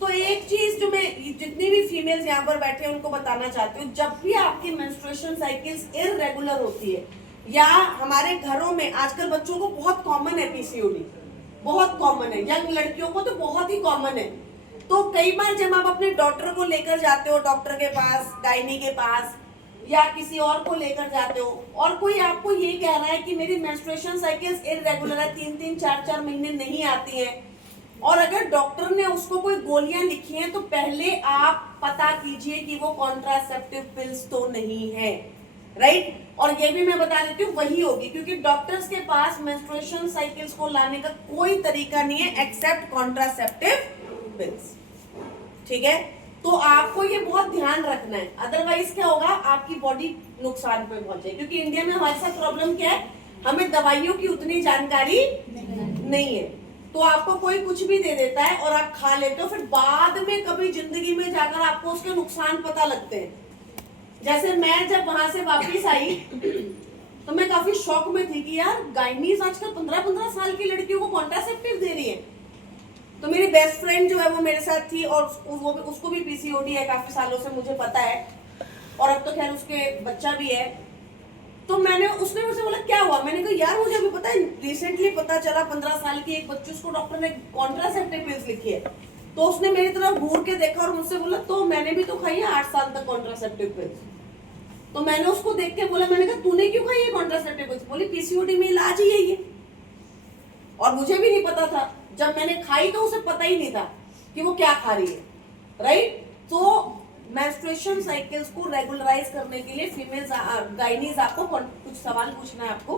तो एक चीज जो मैं जितनी भी फीमेल्स यहाँ पर बैठे हैं उनको बताना चाहती हूँ, जब भी आपकी मेंस्ट्रुएशन साइकिल्स इररेगुलर होती है, या हमारे घरों में आजकल बच्चों को बहुत कॉमन है पीसीओडी, बहुत कॉमन है, यंग लड़कियों को तो बहुत ही कॉमन है। तो कई बार जब आप अपने डॉक्टर को लेकर जाते हो, डॉक्टर के पास, गायनी के पास, या किसी और को लेकर जाते हो, और कोई आपको ये कह रहा है कि मेरी मेंस्ट्रुएशन साइकिल्स इररेगुलर है, 3-3, 4-4 महीने नहीं आती है, और अगर डॉक्टर ने उसको कोई गोलियां लिखी हैं, तो पहले आप पता कीजिए कि वो कॉन्ट्रासेप्टिव पिल्स तो नहीं है, राइट। और ये भी मैं बता देती हूँ वही होगी, क्योंकि डॉक्टर्स के पास मेंस्ट्रुएशन साइकिल्स को लाने का कोई तरीका नहीं है एक्सेप्ट कॉन्ट्रासेप्टिव पिल्स, ठीक है। तो आपको ये बहुत ध्यान रखना है, अदरवाइज क्या होगा, आपकी बॉडी नुकसान पे पहुंचेगी। क्योंकि इंडिया में हमारे साथ प्रॉब्लम क्या है, हमें दवाइयों की उतनी जानकारी नहीं है, तो आपको कोई कुछ भी दे देता है और आप खा लेते हो, फिर बाद में कभी जिंदगी में जाकर आपको उसके नुकसान पता लगते हैं। जैसे मैं जब वहां से वापस आई तो मैं काफी शॉक में थी कि यार गायनीज आजकल 15-15 साल की लड़कियों को कॉन्ट्रासेप्टिव दे रही है। तो मेरी बेस्ट फ्रेंड जो है वो मेरे साथ थी, और उसको भी पीसीओडी है काफी सालों से, मुझे पता है, और अब तो खैर उसके बच्चा भी है। तो उसने मुझसे बोला क्या हुआ? मैंने कहा यार मुझे अभी पता है, रिसेंटली पता चला 15 साल की एक बच्ची, उसको डॉक्टर ने कॉन्ट्रासेप्टिव पिल्स लिखी है। तो उसने मेरी तरफ घूर के देखा और मुझसे बोला तो मैंने भी तो खाई है 8 साल तक कॉन्ट्रासेप्टिव पिल्स। तो मैंने उसको देख के बोला, मैंने कहा तूने क्यों खाई है कॉन्ट्रासेप्टिव पिल्स? बोली पीसीओडी में इलाज ही है ये, और मुझे भी नहीं पता था, जब मैंने खाई तो उसे पता ही नहीं था कि वो क्या खा रही है, राइट। तो मेंस्ट्रुएशन साइकिल्स को रेगुलराइज करने के लिए फीमेल्स गायनीज आपको कुछ सवाल पूछना है आपको,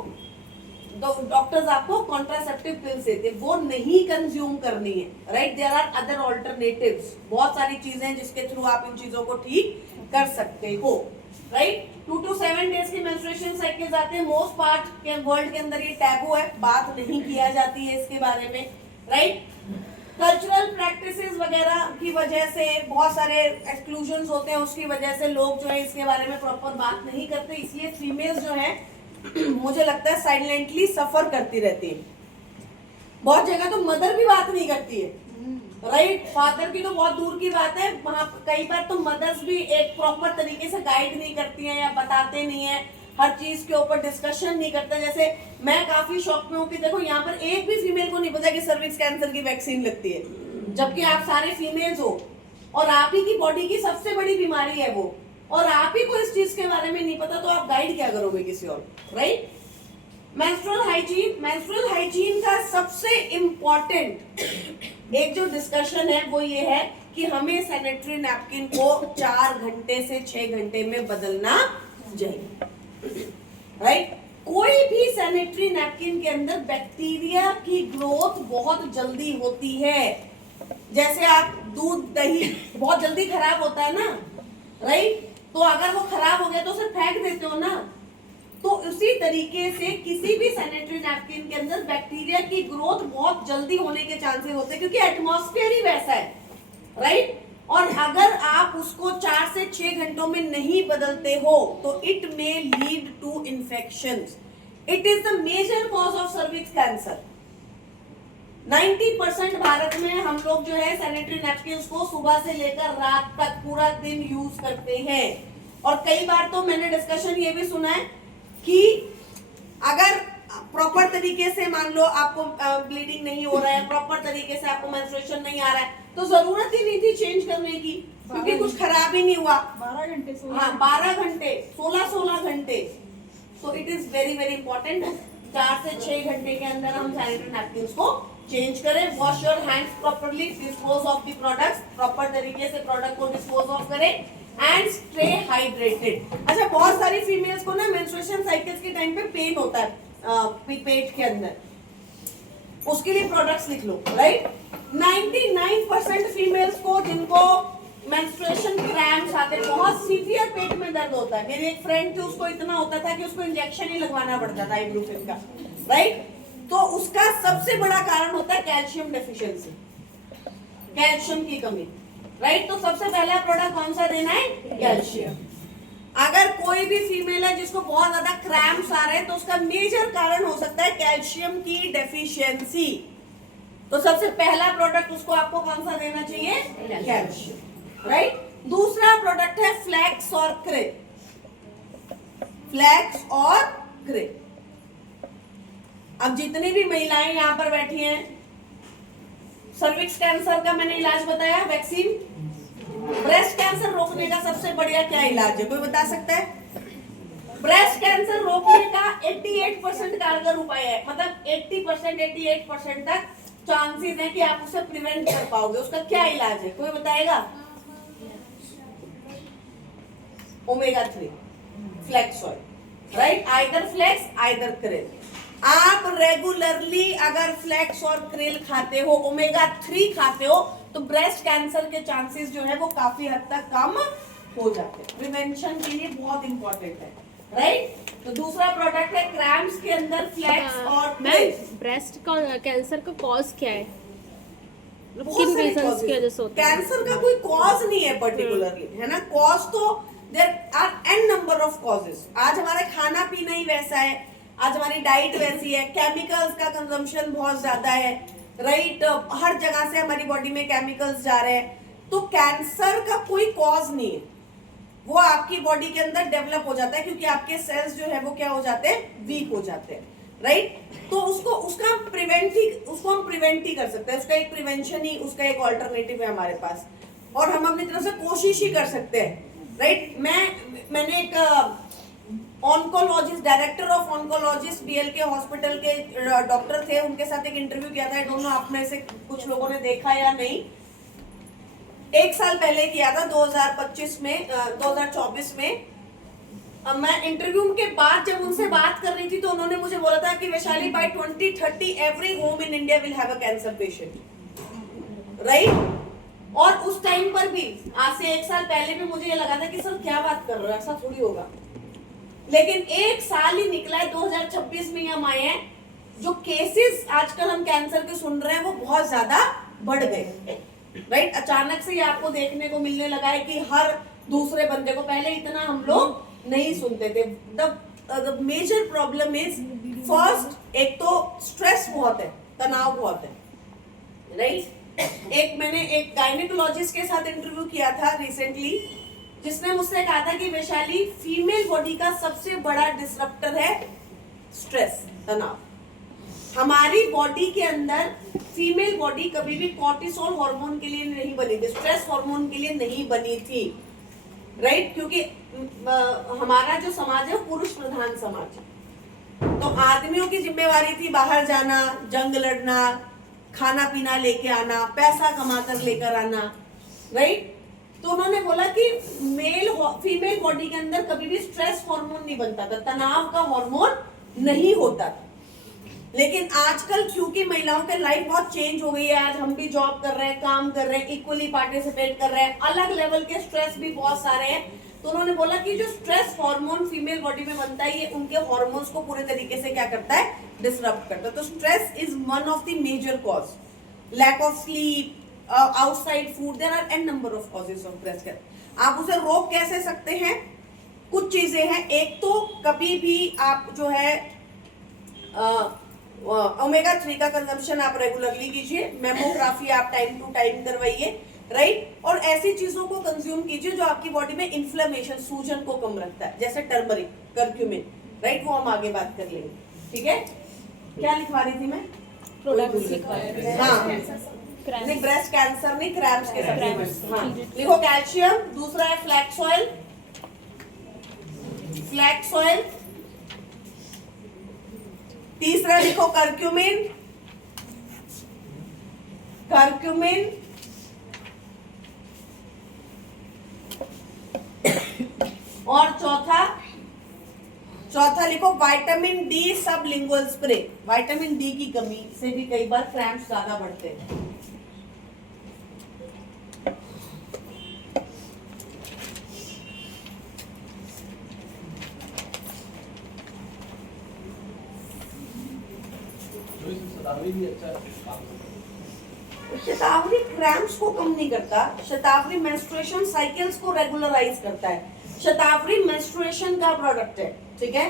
डॉक्टर्स आपको कॉन्ट्रासेप्टिव पिल्स देते, वो नहीं कंज्यूम करनी है, right. There are other alternatives, बहुत सारी चीजें हैं जिसके थ्रू आप इन चीजों को ठीक कर सकते हो, राइट। 2 to 7 डेज के मेंस्ट्रुएशन साइकिल्स आते हैं, मोस्ट पार्ट के वर्ल्ड के अंदर ये टैबू है, बात नहीं किया जाती है इसके बारे में, राइट। कल्चरल प्रैक्टिसेस वगैरह की वजह से बहुत सारे एक्सक्लूजन्स होते हैं, उसकी वजह से लोग जो है इसके बारे में प्रॉपर बात नहीं करते, इसलिए फीमेल्स जो है मुझे लगता है साइलेंटली सफर करती रहती है। बहुत जगह तो मदर भी बात नहीं करती है, राइट। फादर की तो बहुत दूर की बात है, वहां कई बार तो मदर्स भी एक प्रॉपर तरीके से गाइड नहीं करती हैं या बताते नहीं है, हर चीज के ऊपर डिस्कशन नहीं करते। जैसे मैं काफी शौक में हूँ कि देखो यहाँ पर एक भी फीमेल को नहीं पता कि सर्विक्स कैंसर की वैक्सीन लगती है, जबकि आप सारे फीमेल्स हो और आप ही की बॉडी की सबसे बड़ी बीमारी है वो, और आप ही को इस चीज के बारे में नहीं पता, तो आप गाइड क्या करोगे किसी और, राइट। मेंस्ट्रुअल हाइजीन का सबसे इम्पोर्टेंट एक जो डिस्कशन है वो ये है कि हमें सैनिटरी नैपकिन को 4 घंटे से 6 घंटे में बदलना चाहिए, राइट। कोई भी सैनिटरी नैपकिन के अंदर बैक्टीरिया की ग्रोथ बहुत जल्दी होती है। जैसे आप दूध दही बहुत जल्दी खराब होता है ना, राइट, तो अगर वो खराब हो गया तो उसे फेंक देते हो ना, तो उसी तरीके से किसी भी सैनिटरी नैपकिन के अंदर बैक्टीरिया की ग्रोथ बहुत जल्दी होने के चांसेस होते हैं, क्योंकि एटमॉस्फेयर ही वैसा है, राइट। और अगर आप उसको 4 से 6 घंटों में नहीं बदलते हो तो it may lead to infections. It is the major cause of cervix cancer. 90% भारत में हम लोग जो है सैनिटरी नैपकिन्स को सुबह से लेकर रात तक पूरा दिन यूज करते हैं, और कई बार तो मैंने डिस्कशन ये भी सुना है कि अगर प्रॉपर तरीके से मान लो आपको ब्लीडिंग नहीं हो रहा है, प्रॉपर तरीके से आपको मेंस्ट्रुएशन नहीं आ रहा है, तो जरूरत ही नहीं थी चेंज करने की, क्योंकि कुछ खराब ही नहीं हुआ। 12 घंटे, हाँ 12 घंटे, 16 घंटे। तो it is very very important 4 से 6 घंटे के अंदर हम सैनिटरी नैपकिन को चेंज करें। Wash your hands properly, dispose of the products, proper तरीके से प्रोडक्ट को डिस्पोज ऑफ करें एंड स्टे हाइड्रेटेड। अच्छा, बहुत सारी फीमेल्स को ना मेंस्ट्रुएशन साइकिल्स के टाइम पे पेन होता है पेट के अंदर, उसके लिए प्रोडक्ट्स लिख लो, राइट। 99% फीमेल्स को जिनको मेंस्ट्रुएशन क्रैम्प्स आते, बहुत सीवियर पेट में दर्द होता है। मेरी एक फ्रेंड थी, उसको इतना होता था कि उसको इंजेक्शन ही लगवाना पड़ता था आइब्रूफिन का, राइट। तो उसका सबसे बड़ा कारण होता है कैल्शियम डेफिशिएंसी, कैल्शियम की कमी, राइट। तो सबसे पहला प्रोडक्ट कौन सा देना है? कैल्शियम। अगर कोई भी फीमेल है जिसको बहुत ज्यादा क्रैम्प्स आ रहे हैं, तो उसका मेजर कारण हो सकता है कैल्शियम की डेफिशिएंसी। तो सबसे पहला प्रोडक्ट उसको आपको कौन सा देना चाहिए? Calcium, right. दूसरा प्रोडक्ट है फ्लैक्स और क्रे, फ्लैक्स और क्रे। अब जितनी भी महिलाएं यहाँ पर बैठी हैं, सर्विक्स कैंसर का मैंने इलाज बताया, वैक्सीन। ब्रेस्ट कैंसर रोकने का सबसे बढ़िया क्या इलाज है, कोई बता सकता है? ब्रेस्ट कैंसर रोकने का 88% कारगर उपाय है, मतलब 80% 88% तक चांसेस है कि आप उसे प्रिवेंट कर पाओगे। उसका क्या इलाज है, कोई बताएगा? Omega 3 flax oil, right. Either flax either krill. आप रेगुलरली अगर फ्लैक्स और क्रेल खाते हो, ओमेगा 3 खाते हो, तो ब्रेस्ट कैंसर के चांसेस जो है वो काफी हद तक कम हो जाते हैं। प्रिवेंशन के लिए बहुत इंपॉर्टेंट है, राइट। तो दूसरा प्रोडक्ट है क्रैम्प्स के अंदर फ्लैक्स और क्रेल। ब्रेस्ट कैंसर का कॉज क्या है? बहुत किन सारे रीजंस causes की वजह से होता है? कैंसर का कोई कॉज नहीं है पर्टिकुलरली, है ना। कॉज तो there are n number of causes. आज हमारा खाना पीना ही वैसा है, आज हमारी डाइट वैसी है, केमिकल्स का कंजम्पशन बहुत ज्यादा है, राइट। हर जगह से हमारी बॉडी में केमिकल्स जा रहे हैं। तो कैंसर का कोई कॉज नहीं है, वो आपकी बॉडी के अंदर डेवलप हो जाता है, क्योंकि आपके सेल्स जो है वो क्या हो जाते हैं? वीक हो जाते हैं, राइट। तो उसको उसको हम प्रिवेंट ही कर सकते हैं। उसका एक प्रिवेंशन ही, उसका एक ऑल्टरनेटिव है हमारे पास, और हम अपनी तरफ से कोशिश ही कर सकते हैं, राइट। मैंने एक oncologist, director of oncologist BLK hospital के डॉक्टर थे, उनके साथ एक इंटरव्यू किया था। आई डोंट नो आप में से कुछ लोगों ने देखा या नहीं। 1 साल पहले किया था, 2025 में 2024 में। मैं इंटरव्यू के बाद जब उनसे बात कर रही थी, तो उन्होंने मुझे बोला था कि Vaishali by 2030 every home in India will have a cancer patient, right. और उस टाइम पर भी, आज से 1 साल पहले भी मुझे ये लगा था कि सर क्या बात कर रहे हो, ऐसा थोड़ी होगा। लेकिन 1 साल ही निकला है, 2026 में हम आए हैं, जो केसेस आजकल हम कैंसर के सुन रहे हैं वो बहुत ज्यादा बढ़ गए, राइट। अचानक से ये आपको देखने को मिलने लगा है कि हर दूसरे बंदे को, पहले इतना हम लोग नहीं सुनते थे। The major problem is first, एक तो स्ट्रेस बहुत है, तनाव बहुत है, राइट। मैंने एक गायनेकोलॉजिस्ट के साथ इंटरव्यू किया था रिसेंटली, जिसने मुझसे कहा था कि वैशाली फीमेल बॉडी का सबसे बड़ा डिसरप्टर है स्ट्रेस, तनाव। हमारी बॉडी के अंदर फीमेल बॉडी कभी भी कॉर्टिसोल हार्मोन के लिए नहीं बनी थी, स्ट्रेस हार्मोन के लिए नहीं बनी थी, राइट। क्योंकि हमारा जो समाज है वो पुरुष प्रधान समाज है। तो आदमियों की जिम्मेवारी थी बाहर जाना, जंग लड़ना, खाना पीना लेके आना, पैसा कमा कर लेकर आना, राइट। तो उन्होंने बोला कि फीमेल बॉडी के अंदर कभी भी स्ट्रेस हार्मोन नहीं बनता था, तनाव का हार्मोन नहीं होता था। लेकिन आजकल क्योंकि महिलाओं के लाइफ बहुत चेंज हो गई है, आज हम भी जॉब कर रहे हैं, काम कर रहे हैं, इक्वली पार्टिसिपेट कर रहे हैं, अलग लेवल के स्ट्रेस भी बहुत सारे हैं। तो उन्होंने बोला कि जो स्ट्रेस हार्मोन फीमेल बॉडी में बनता है, ये उनके हार्मोन्स को पूरे तरीके से क्या करता है? डिसरप्ट करता है। तो stress is one of the major cause, lack of sleep, outside food, there are n number of causes of breast cancer. आप उसे रोक कैसे सकते हैं? कुछ चीजें हैं। एक तो कभी भी आप जो है ओमेगा 3 का कंजम्पशन आप रेगुलरली कीजिए, मेमोग्राफी आप टाइम टू टाइम करवाइए, राइट। और ऐसी चीजों को कंज्यूम कीजिए जो आपकी बॉडी में इन्फ्लेमेशन, सूजन को कम रखता है, जैसे टर्मरिक, करक्यूमिन, राइट। वो हम आगे बात कर लेंगे, ठीक है। क्या लिखवा रही थी मैं? प्रोडक्ट्स लिखवाए हाँ नहीं, ब्रेस्ट कैंसर नहीं, क्रैम्स के सप्लीमेंट्स। हाँ लिखो कैल्शियम, दूसरा है फ्लैक्स ऑयल, फ्लैक्स ऑयल, तीसरा लिखो करक्यूमिन, करक्यूमिन, और चौथा लिखो vitamin D sublingual spray. Vitamin D की कमी से भी कई बार क्रैम्प्स ज्यादा बढ़ते हैं। शतावरी क्रैम्प्स को कम नहीं करता, शतावरी मेंस्ट्रुएशन साइकिल्स को रेगुलराइज करता है। शतावरी मेंस्ट्रुएशन का प्रोडक्ट है, ठीक है।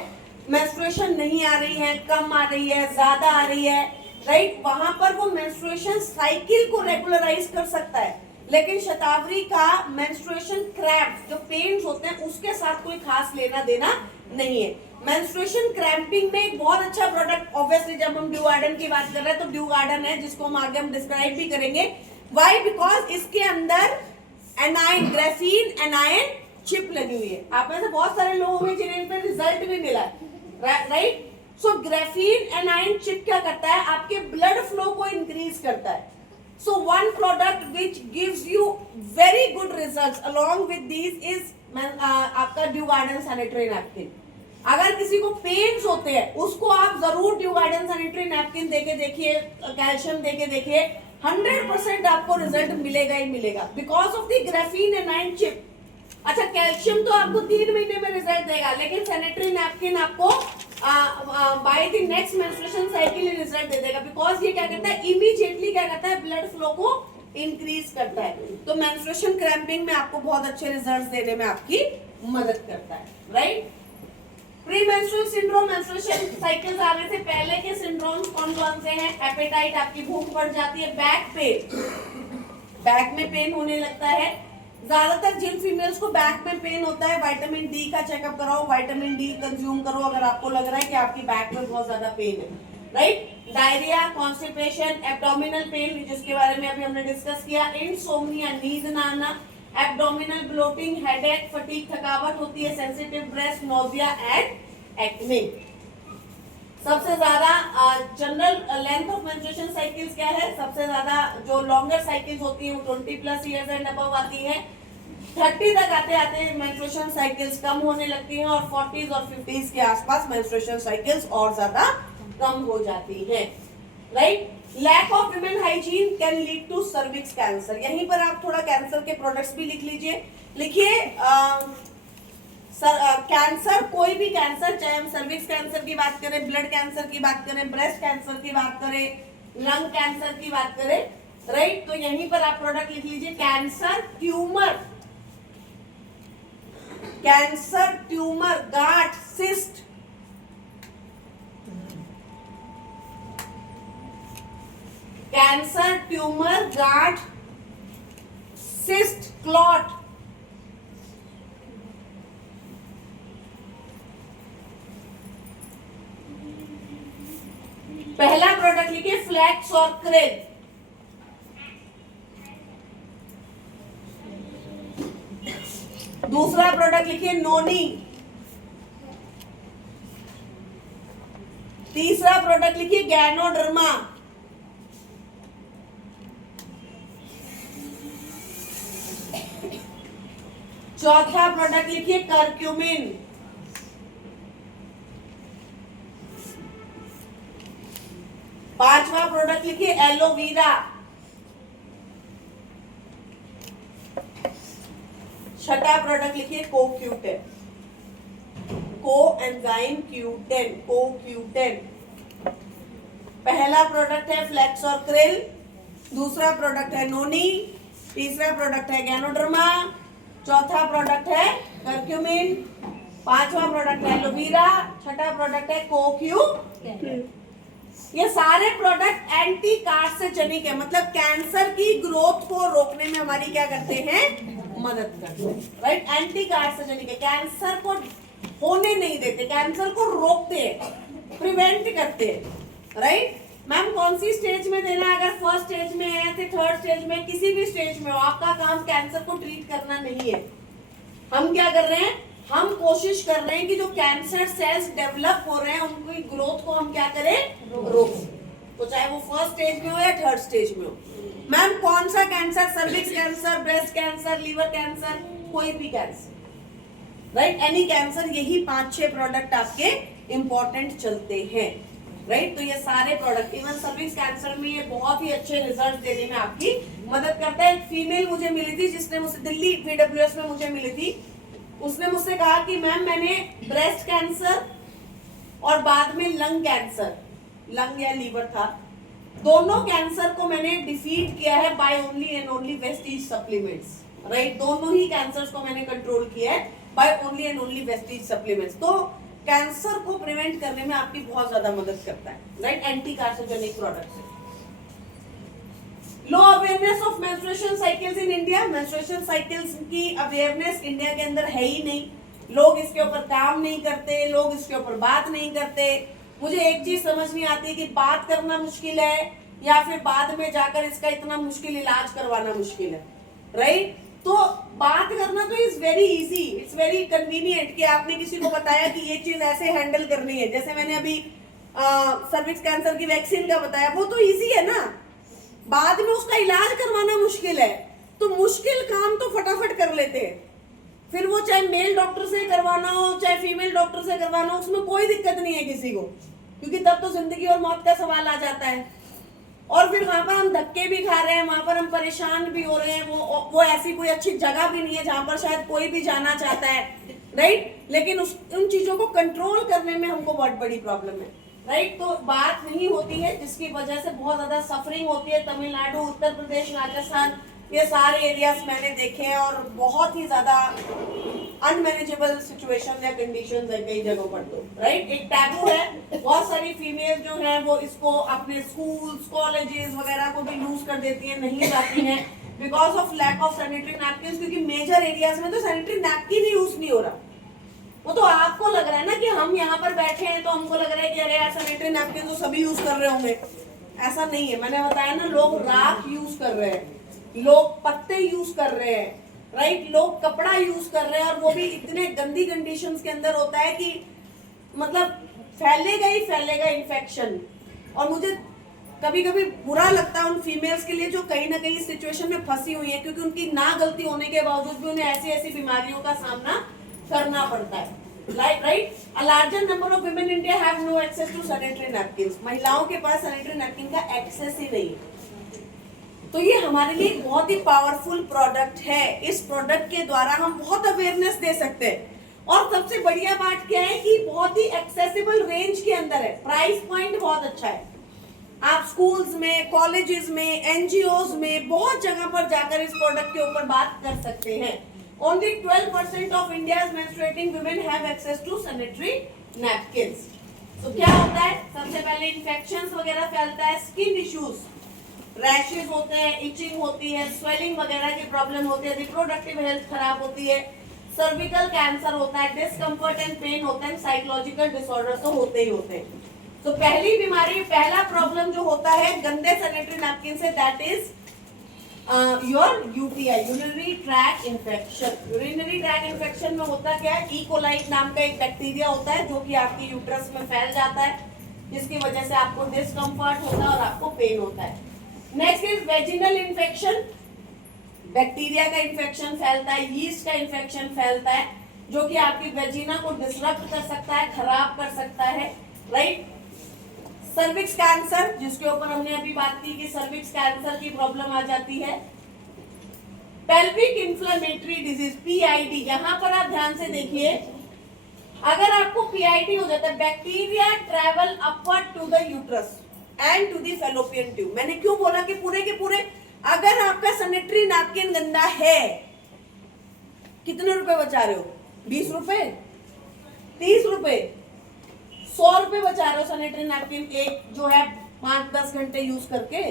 मेंस्ट्रुएशन नहीं आ रही है, कम आ रही है, ज्यादा आ रही है, राइट, वहां पर वो मेंस्ट्रुएशन साइकिल को रेगुलराइज कर सकता है। लेकिन शतावरी का मेंस्ट्रुएशन क्रैम्प जो पेन्स होते हैं उसके साथ कोई खास लेना देना नहीं है। मेंस्ट्रुएशन क्रैम्पिंग में एक बहुत अच्छा प्रोडक्ट, ऑब्वियसली जब हम ड्यू गार्डन की बात कर रहे हैं तो ड्यू गार्डन है, जिसको हम आगे डिस्क्राइब भी करेंगे। व्हाई? बिकॉज इसके अंदर एनाइन, ग्राफीन एनाइन चिप लगी हुई है। आप में से बहुत सारे लोग होंगे जिन्हें इन पर रिजल्ट भी मिला है, राइट। सो ग्राफीन एनाइन चिप क्या करता है? आपके ब्लड फ्लो को इंक्रीज करता है। So one product which gives you very good results along with these is आपका ड्यू गार्डन सैनिटरी नैपकिन। अगर किसी को पेन्स होते हैं उसको आप जरूर ड्यू गार्डन सैनिटरी नैपकिन देके देखिए, कैल्शियम देके देखिए, 100% आपको रिजल्ट मिलेगा ही मिलेगा because of the graphene anion chip. अच्छा, कैल्शियम तो आपको 3 महीने में रिजल्ट देगा, लेकिन सैनिटरी नैपकिन आपको by the next menstruation cycle result दे देगा। बिकॉज ये क्या करता है? इमीडिएटली क्या करता है? ब्लड फ्लो को इंक्रीज करता है। तो मेंस्ट्रुएशन क्रैम्पिंग में आपको बहुत अच्छे रिजल्ट्स देने में आपकी मदद करता है, right. Pre menstrual syndrome, menstruation cycles आने से पहले के सिंड्रोम्स कौन कौन से हैं? एपेटाइट, आपकी भूख बढ़ जाती है, बैक पेन, बैक में पेन होने लगता है। ज्यादातर जिन फीमेल्स को बैक में पेन होता है, विटामिन डी का चेकअप कराओ, विटामिन डी कंज्यूम करो अगर आपको लग रहा है कि आपकी बैक में बहुत ज्यादा पेन है, right. Diarrhoea, constipation, abdominal pain जिसके बारे में अभी हमने डिस्कस किया, इंसोम्निया, नींद ना आना, एब्डोमिनल ब्लोटिंग, हेडेक, फटीग, थकावट होती है, sensitive breast, nausea and acne. सबसे ज्यादा general length of menstruation cycles क्या है? सबसे ज्यादा जो लॉन्गर साइकिल्स होती है वो 20+ ईयर्स एंड अबव आती है। 30 तक आते आते मेंस्ट्रुएशन साइकिल्स कम होने लगती हैं और 40s और 50s के आसपास मेंस्ट्रुएशन साइकिल्स और ज्यादा कम हो जाती है, right. Lack of women hygiene can lead to cervix cancer. यहीं पर आप थोड़ा कैंसर के प्रोडक्ट्स भी लिख लीजिए। लिखिए कैंसर, कोई भी कैंसर, चाहे हम सर्विक्स कैंसर की बात करें, ब्लड कैंसर की बात करें, ब्रेस्ट कैंसर की बात करें, लंग कैंसर की बात करें, राइट, तो यहीं पर आप प्रोडक्ट लिख लीजिए। कैंसर ट्यूमर, कैंसर ट्यूमर, गांठ, सिस्ट, कैंसर ट्यूमर, गांठ, सिस्ट, क्लॉट। पहला प्रोडक्ट लिखिए फ्लैक्स और क्रेल, दूसरा प्रोडक्ट लिखिए नोनी, तीसरा प्रोडक्ट लिखिए गैनोडर्मा, चौथा प्रोडक्ट लिखिए करक्यूमिन, पांचवा प्रोडक्ट लिखिए एलोवेरा, छठा प्रोडक्ट लिखिए कोक्यूटेन, कोएंजाइम Q10, कोक्यूटेन। पहला प्रोडक्ट है फ्लैक्स और क्रिल, दूसरा प्रोडक्ट है नोनी, तीसरा प्रोडक्ट है गैनोडर्मा, चौथा प्रोडक्ट है करक्यूमिन, पांचवा प्रोडक्ट है एलोवेरा, छठा प्रोडक्ट है कोक्यूटेन। ये सारे प्रोडक्ट एंटी कार्सिनोजेनिक है, मतलब कैंसर की ग्रोथ को रोकने में हमारी क्या करते हैं? मदद करते हैं, राइट। एंटी कार्सिनोजेनिक है, कैंसर को होने नहीं देते, कैंसर को रोकते हैं, प्रिवेंट करते हैं, राइट। मैम कौन सी स्टेज में देना है? अगर फर्स्ट स्टेज में है तो थर्ड स्टेज में, किसी भी स्टेज में हो, आपका काम कैंसर को ट्रीट करना नहीं है। हम क्या कर रहे हैं? हम कोशिश कर रहे हैं कि जो कैंसर सेल्स डेवलप हो रहे हैं उनकी ग्रोथ को हम क्या करें? रोकें। तो चाहे वो फर्स्ट स्टेज में हो या थर्ड स्टेज में हो। मैम कौन सा cancer? Cervix cancer, breast cancer, liver cancer, कोई भी कैंसर, राइट, एनी कैंसर, यही 5-6 प्रोडक्ट आपके इंपॉर्टेंट चलते हैं, राइट। तो ये सारे प्रोडक्ट, इवन सर्विक्स कैंसर में ये बहुत ही अच्छे रिजल्ट देने में आपकी मदद करता है। एक फीमेल मुझे मिली थी जिसने मुझसे दिल्ली PWS में मुझे मिली थी, उसने मुझसे कहा कि मैम मैंने ब्रेस्ट कैंसर और बाद में लंग कैंसर, लंग या लीवर था, दोनों कैंसर को मैंने डिफीट किया है by only and only Vestige supplements, right. दोनों ही कैंसर्स को मैंने कंट्रोल किया है by only and only Vestige supplements. तो कैंसर को प्रिवेंट करने में आपकी बहुत ज्यादा मदद करता है, right, anti carcinogenic product. Low awareness of menstruation cycles in India. Menstruation cycles की अवेयरनेस इंडिया के अंदर है ही नहीं, लोग इसके ऊपर काम नहीं करते, लोग इसके ऊपर बात नहीं करते। मुझे एक चीज समझ नहीं आती कि बात करना मुश्किल है या फिर बाद में जाकर इसका इतना मुश्किल इलाज करवाना मुश्किल है, राइट। तो बात करना तो is very easy, it's very convenient कि आपने किसी को बताया कि ये चीज ऐसे हैंडल करनी है। जैसे मैंने अभी सर्विक्स कैंसर की वैक्सीन का बताया, वो तो इजी है ना, बाद में उसका इलाज करवाना मुश्किल है। तो मुश्किल काम तो फटाफट कर लेते हैं, फिर वो चाहे मेल डॉक्टर से करवाना हो चाहे फीमेल डॉक्टर से करवाना हो, उसमें कोई दिक्कत नहीं है किसी को, क्योंकि तब तो जिंदगी और मौत का सवाल आ जाता है। और फिर वहां पर हम धक्के भी खा रहे हैं, वहां पर हम परेशान भी हो रहे हैं, वो ऐसी कोई अच्छी जगह भी नहीं है जहां पर शायद कोई भी जाना चाहता है, राइट। लेकिन उन चीजों को कंट्रोल करने में हमको बहुत बड़ी प्रॉब्लम है, राइट। तो बात नहीं होती है, जिसकी वजह से बहुत ज्यादा सफरिंग होती है। तमिलनाडु, उत्तर प्रदेश, राजस्थान, ये सारे एरियाज मैंने देखे हैं और बहुत ही ज्यादा अनमैनेजेबल सिचुएशन या कंडीशंस है कई जगहों पर, तो राइट। एक टैबू है, बहुत सारी फीमेल जो है वो इसको अपने स्कूल्स, कॉलेजेस वगैरह को भी यूज कर देती है, नहीं जाती हैं because of lack of sanitary napkin, क्योंकि मेजर एरियाज में तो सैनिटरी नैपकिन ही यूज नहीं हो रहा। वो तो आपको लग रहा है ना कि हम यहाँ पर बैठे हैं तो हमको लग रहा है कि अरे यार सैनिटरी नैपकिन तो सभी यूज कर रहे होंगे, ऐसा नहीं है। मैंने बताया ना, लोग राख यूज कर रहे हैं, लोग पत्ते यूज कर रहे हैं, राइट, लोग कपड़ा यूज कर रहे हैं, और वो भी इतने गंदी कंडीशंस के अंदर होता है कि मतलब फैलेगा ही फैलेगा इन्फेक्शन। और मुझे कभी कभी बुरा लगता है उन फीमेल्स के लिए जो कहीं ना कहीं सिचुएशन में फंसी हुई है, क्योंकि उनकी ना गलती होने के बावजूद भी उन्हें ऐसी ऐसी बीमारियों का सामना करना पड़ता है, right. A larger number of women in India have no access to sanitary napkin. महिलाओं के पास सैनिटरी नैपकिन का एक्सेस ही नहीं है। तो ये हमारे लिए बहुत ही पावरफुल प्रोडक्ट है। इस प्रोडक्ट के द्वारा हम बहुत अवेयरनेस दे सकते हैं, और सबसे बढ़िया बात क्या है कि बहुत ही एक्सेसिबल रेंज के अंदर है, प्राइस पॉइंट बहुत अच्छा है। आप स्कूल्स में, कॉलेजेस में, एनजीओज में, बहुत जगह पर जाकर इस प्रोडक्ट के ऊपर बात कर सकते हैं। Only 12% of India's menstruating women have access to sanitary napkins. तो क्या होता है? सबसे पहले इन्फेक्शंस वगैरह फैलता है, स्किन इश्यूज, रैशेस होते हैं, इचिंग होती है, स्वेलिंग वगैरह की प्रॉब्लम होती है, रिप्रोडक्टिव हेल्थ खराब होती है, सर्विकल कैंसर होता है, डिस्कम्फर्ट एंड पेन होता है, साइकोलॉजिकल डिसऑर्डर तो होते ही होते हैं। तो पहली बीमारी, पहला प्रॉब्लम जो होता है गंदे सैनिटरी नैपकिन से, that is your UTI, urinary track infection. Urinary track infection में होता क्या है? ई कोलाई नाम का एक बैक्टीरिया होता है जो कि आपकी यूट्रस में फैल जाता है, जिसकी वजह से आपको डिस्कम्फर्ट होता है और आपको पेन होता है। Next is vaginal infection, bacteria का इन्फेक्शन फैलता है, यीस्ट का इन्फेक्शन फैलता है, जो कि आपकी वेजिना को डिसरप्ट कर सकता है, खराब कर सकता है, राइट। सर्विक्स कैंसर, जिसके ऊपर हमने अभी बात की कि सर्विक्स कैंसर की प्रॉब्लम आ जाती है। पेल्विक इन्फ्लेमेटरी डिजीज, PID, यहाँ पर आप ध्यान से देखिए, अगर आपको PID हो जाता है, bacteria travel upward to the uterus and to the fallopian tube. मैंने क्यों बोला कि पूरे के पूरे, अगर आपका सैनिटरी नैपकिन गंदा है, कितने रुपए बचा रहे हो? 20 रुपए, 30 रुपए, 100 रुपए बचा रहे हो सैनिटरी नैपकिन एक जो है 5-10 घंटे यूज करके,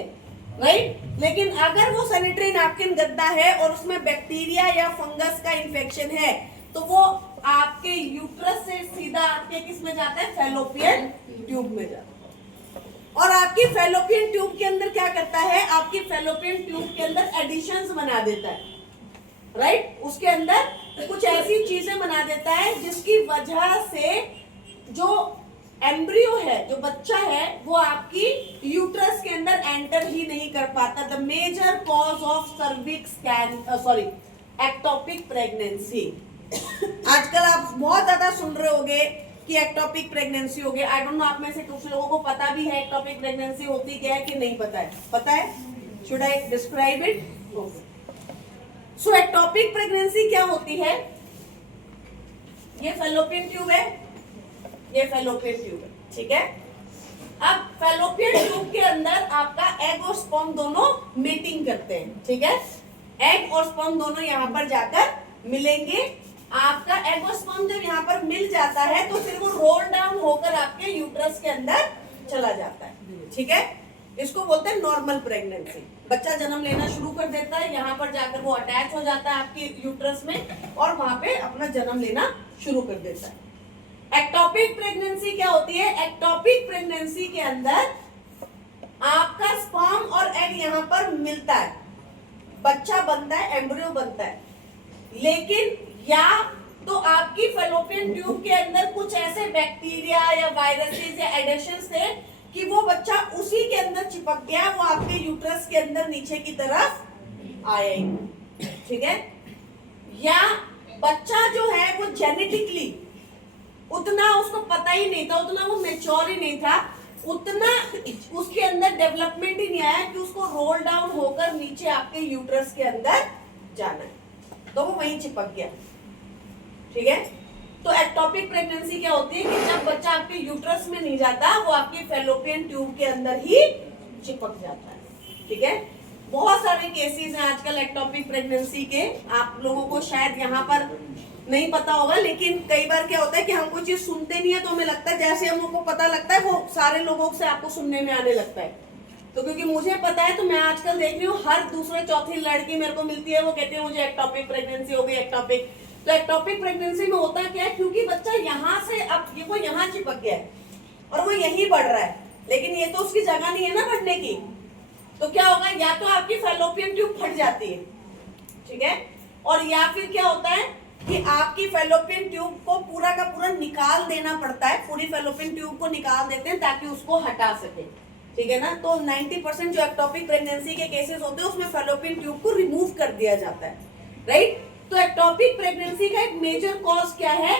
राइट। लेकिन अगर वो सैनिटरी नैपकिन गंदा है और उसमें बैक्टीरिया या फंगस का इन्फेक्शन है, तो वो आपके यूट्रस से सीधा आपके किस में जाता है? फैलोपियन ट्यूब में जाता है। और आपकी फेलोपियन ट्यूब के अंदर क्या करता है, आपकी फेलोपियन ट्यूब के अंदर एडिशंस बना देता है, राइट। उसके अंदर कुछ ऐसी चीजें बना देता है जिसकी वजह से जो एम्ब्रियो है, जो बच्चा है, वो आपकी यूट्रस के अंदर एंटर ही नहीं कर पाता। The major cause of cervix ectopic pregnancy. आजकल आप बहुत ज्यादा सुन रहे होंगे कि एक्टोपिक प्रेगनेंसी हो गया। आई डोंट नो आप में से कुछ लोगों को पता भी है एक्टोपिक प्रेगनेंसी होती क्या है कि नहीं पता है? पता है? Should I describe it? So ectopic pregnancy क्या होती है? ये फेलोपियन ट्यूब है, ये फेलोपियन ट्यूब है, ठीक है। अब फेलोपियन ट्यूब के अंदर आपका एग और स्पर्म दोनों मीटिंग करते हैं, ठीक है। एग और स्पर्म दोनों यहाँ पर जाकर मिलेंगे। आपका एग और स्पर्म जब यहाँ पर मिल जाता है तो फिर वो रोल डाउन होकर आपके यूट्रस के अंदर चला जाता है, ठीक है। इसको बोलते हैं नॉर्मल प्रेगनेंसी। बच्चा जन्म लेना शुरू कर देता है, यहाँ पर जाकर वो अटैच हो जाता है आपकी यूट्रस में और वहां पे अपना जन्म लेना शुरू कर देता है। एक्टोपिक प्रेगनेंसी क्या होती है? एक्टोपिक प्रेगनेंसी के अंदर आपका स्पर्म और एग यहाँ पर मिलता है, बच्चा बनता है, एम्ब्रियो बनता है, लेकिन या तो आपकी फेलोपियन ट्यूब के अंदर कुछ ऐसे बैक्टीरिया या वायरसेस या एडिशंस थे कि वो बच्चा उसी के अंदर चिपक गया, वो आपके यूट्रस के अंदर नीचे की तरफ आए, ठीक है। या बच्चा जो है वो जेनेटिकली उतना उसको पता ही नहीं था, उतना वो मैच्योर ही नहीं था, उतना उसके अंदर डेवलपमेंट ही नहीं आया कि उसको रोल डाउन होकर नीचे आपके यूट्रस के अंदर जाना है, तो वो वहीं चिपक गया, ठीक है। तो एक्टोपिक प्रेगनेंसी क्या होती है कि जब बच्चा आपके यूट्रस में नहीं जाता, वो आपके फेलोपियन ट्यूब के अंदर ही चिपक जाता है, ठीक है। बहुत सारे केसेस हैं आजकल एक्टोपिक प्रेगनेंसी के, आप लोगों को शायद यहाँ पर नहीं पता होगा, लेकिन कई बार क्या होता है कि हम कोई चीज सुनते नहीं है तो हमें लगता है जैसे हम लोग को पता लगता है वो सारे लोगों से आपको सुनने में आने लगता है। तो क्योंकि मुझे पता है तो मैं आजकल देख रही हूँ हर दूसरे चौथी लड़की मेरे को मिलती है, वो कहती है मुझे एक्टोपिक प्रेगनेंसी हो गई, एक्टोपिक। तो एक्टोपिक प्रेगनेंसी में होता क्या है, क्योंकि बच्चा यहाँ से अब ये वो यहाँ चिपक गया है और वो यहीं बढ़ रहा है, लेकिन ये तो उसकी जगह नहीं है ना बढ़ने की, तो क्या होगा, या तो आपकी फेलोपियन ट्यूब फट जाती है, ठीक है, और या फिर क्या होता है कि आपकी फेलोपियन ट्यूब को पूरा का पूरा निकाल देना पड़ता है, पूरी फेलोपियन ट्यूब को निकाल देते हैं ताकि उसको हटा सके, ठीक है ना। तो 90% जो एक्टोपिक प्रेगनेंसी के केसेस होते हैं उसमें फेलोपियन ट्यूब को रिमूव कर दिया जाता है, राइट। तो एक्टोपिक प्रेगनेंसी का एक मेजर कॉज क्या है?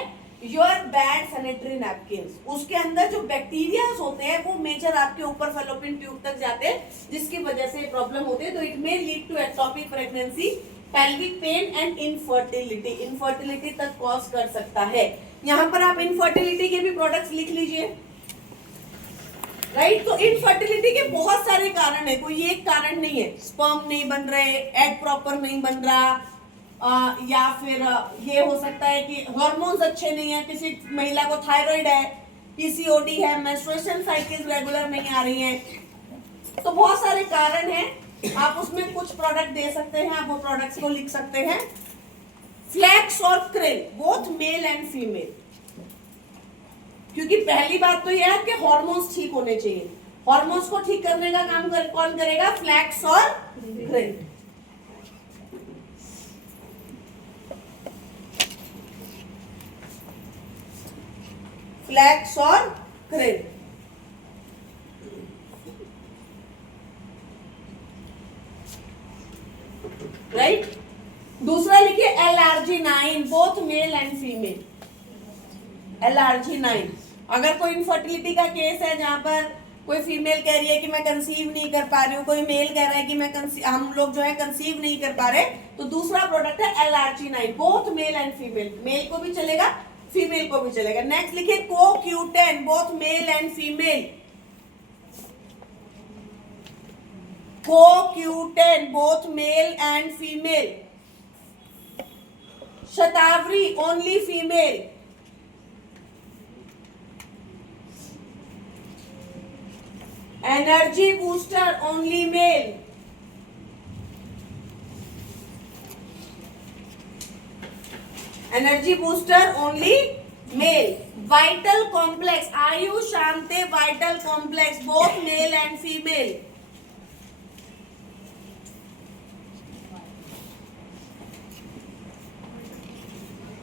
Your bad sanitary napkins. उसके अंदर जो बैक्टीरिया होते हैं वो मेजर आपके ऊपर फेलोपियन ट्यूब तक जाते हैं, जिसकी वजह से प्रॉब्लम होती है। तो it may lead to ectopic pregnancy, pelvic pain and infertility. Infertility तक कॉज कर सकता है। यहाँ पर आप इनफर्टिलिटी के भी प्रोडक्ट्स लिख लीजिए, राइट। तो इनफर्टिलिटी के बहुत सारे कारण है, कोई एक कारण नहीं है। स्पर्म नहीं बन रहे, एग प्रॉपर नहीं बन रहा, या फिर ये हो सकता है कि हार्मोन्स अच्छे नहीं है, किसी महिला को थायराइड है, पीसीओडी है, मेंस्ट्रुएशन साइकिल रेगुलर नहीं आ रही है, तो बहुत सारे कारण हैं। आप उसमें कुछ प्रोडक्ट दे सकते हैं, आप वो प्रोडक्ट्स को लिख सकते हैं। फ्लैक्स और crane, both male and female, क्योंकि पहली बात तो यह है कि हार्मोन्स ठीक होने चाहिए। हार्मोन्स को ठीक करने का काम कौन करेगा? फ्लैक्स और क्रेन। फ्लैक्स और क्रेन, राइट। दूसरा लिखिए L-arginine, both male and female. L-arginine, अगर कोई इनफर्टिलिटी का केस है जहां पर कोई फीमेल कह रही है कि मैं कंसीव नहीं कर पा रही हूँ, कोई मेल कह रहा है कि मैं हम लोग जो है कंसीव नहीं कर pा रहे, तो दूसरा प्रोडक्ट है L-arginine, both male and female. Male को भी चलेगा, फीमेल को भी चलेगा। नेक्स्ट लिखिए CoQ10, both male and female. CoQ10, both male and female. Shatavari, only female. Energy booster, only male. Energy booster, only male. vital complex, Ayush Shante vital complex, both male and female.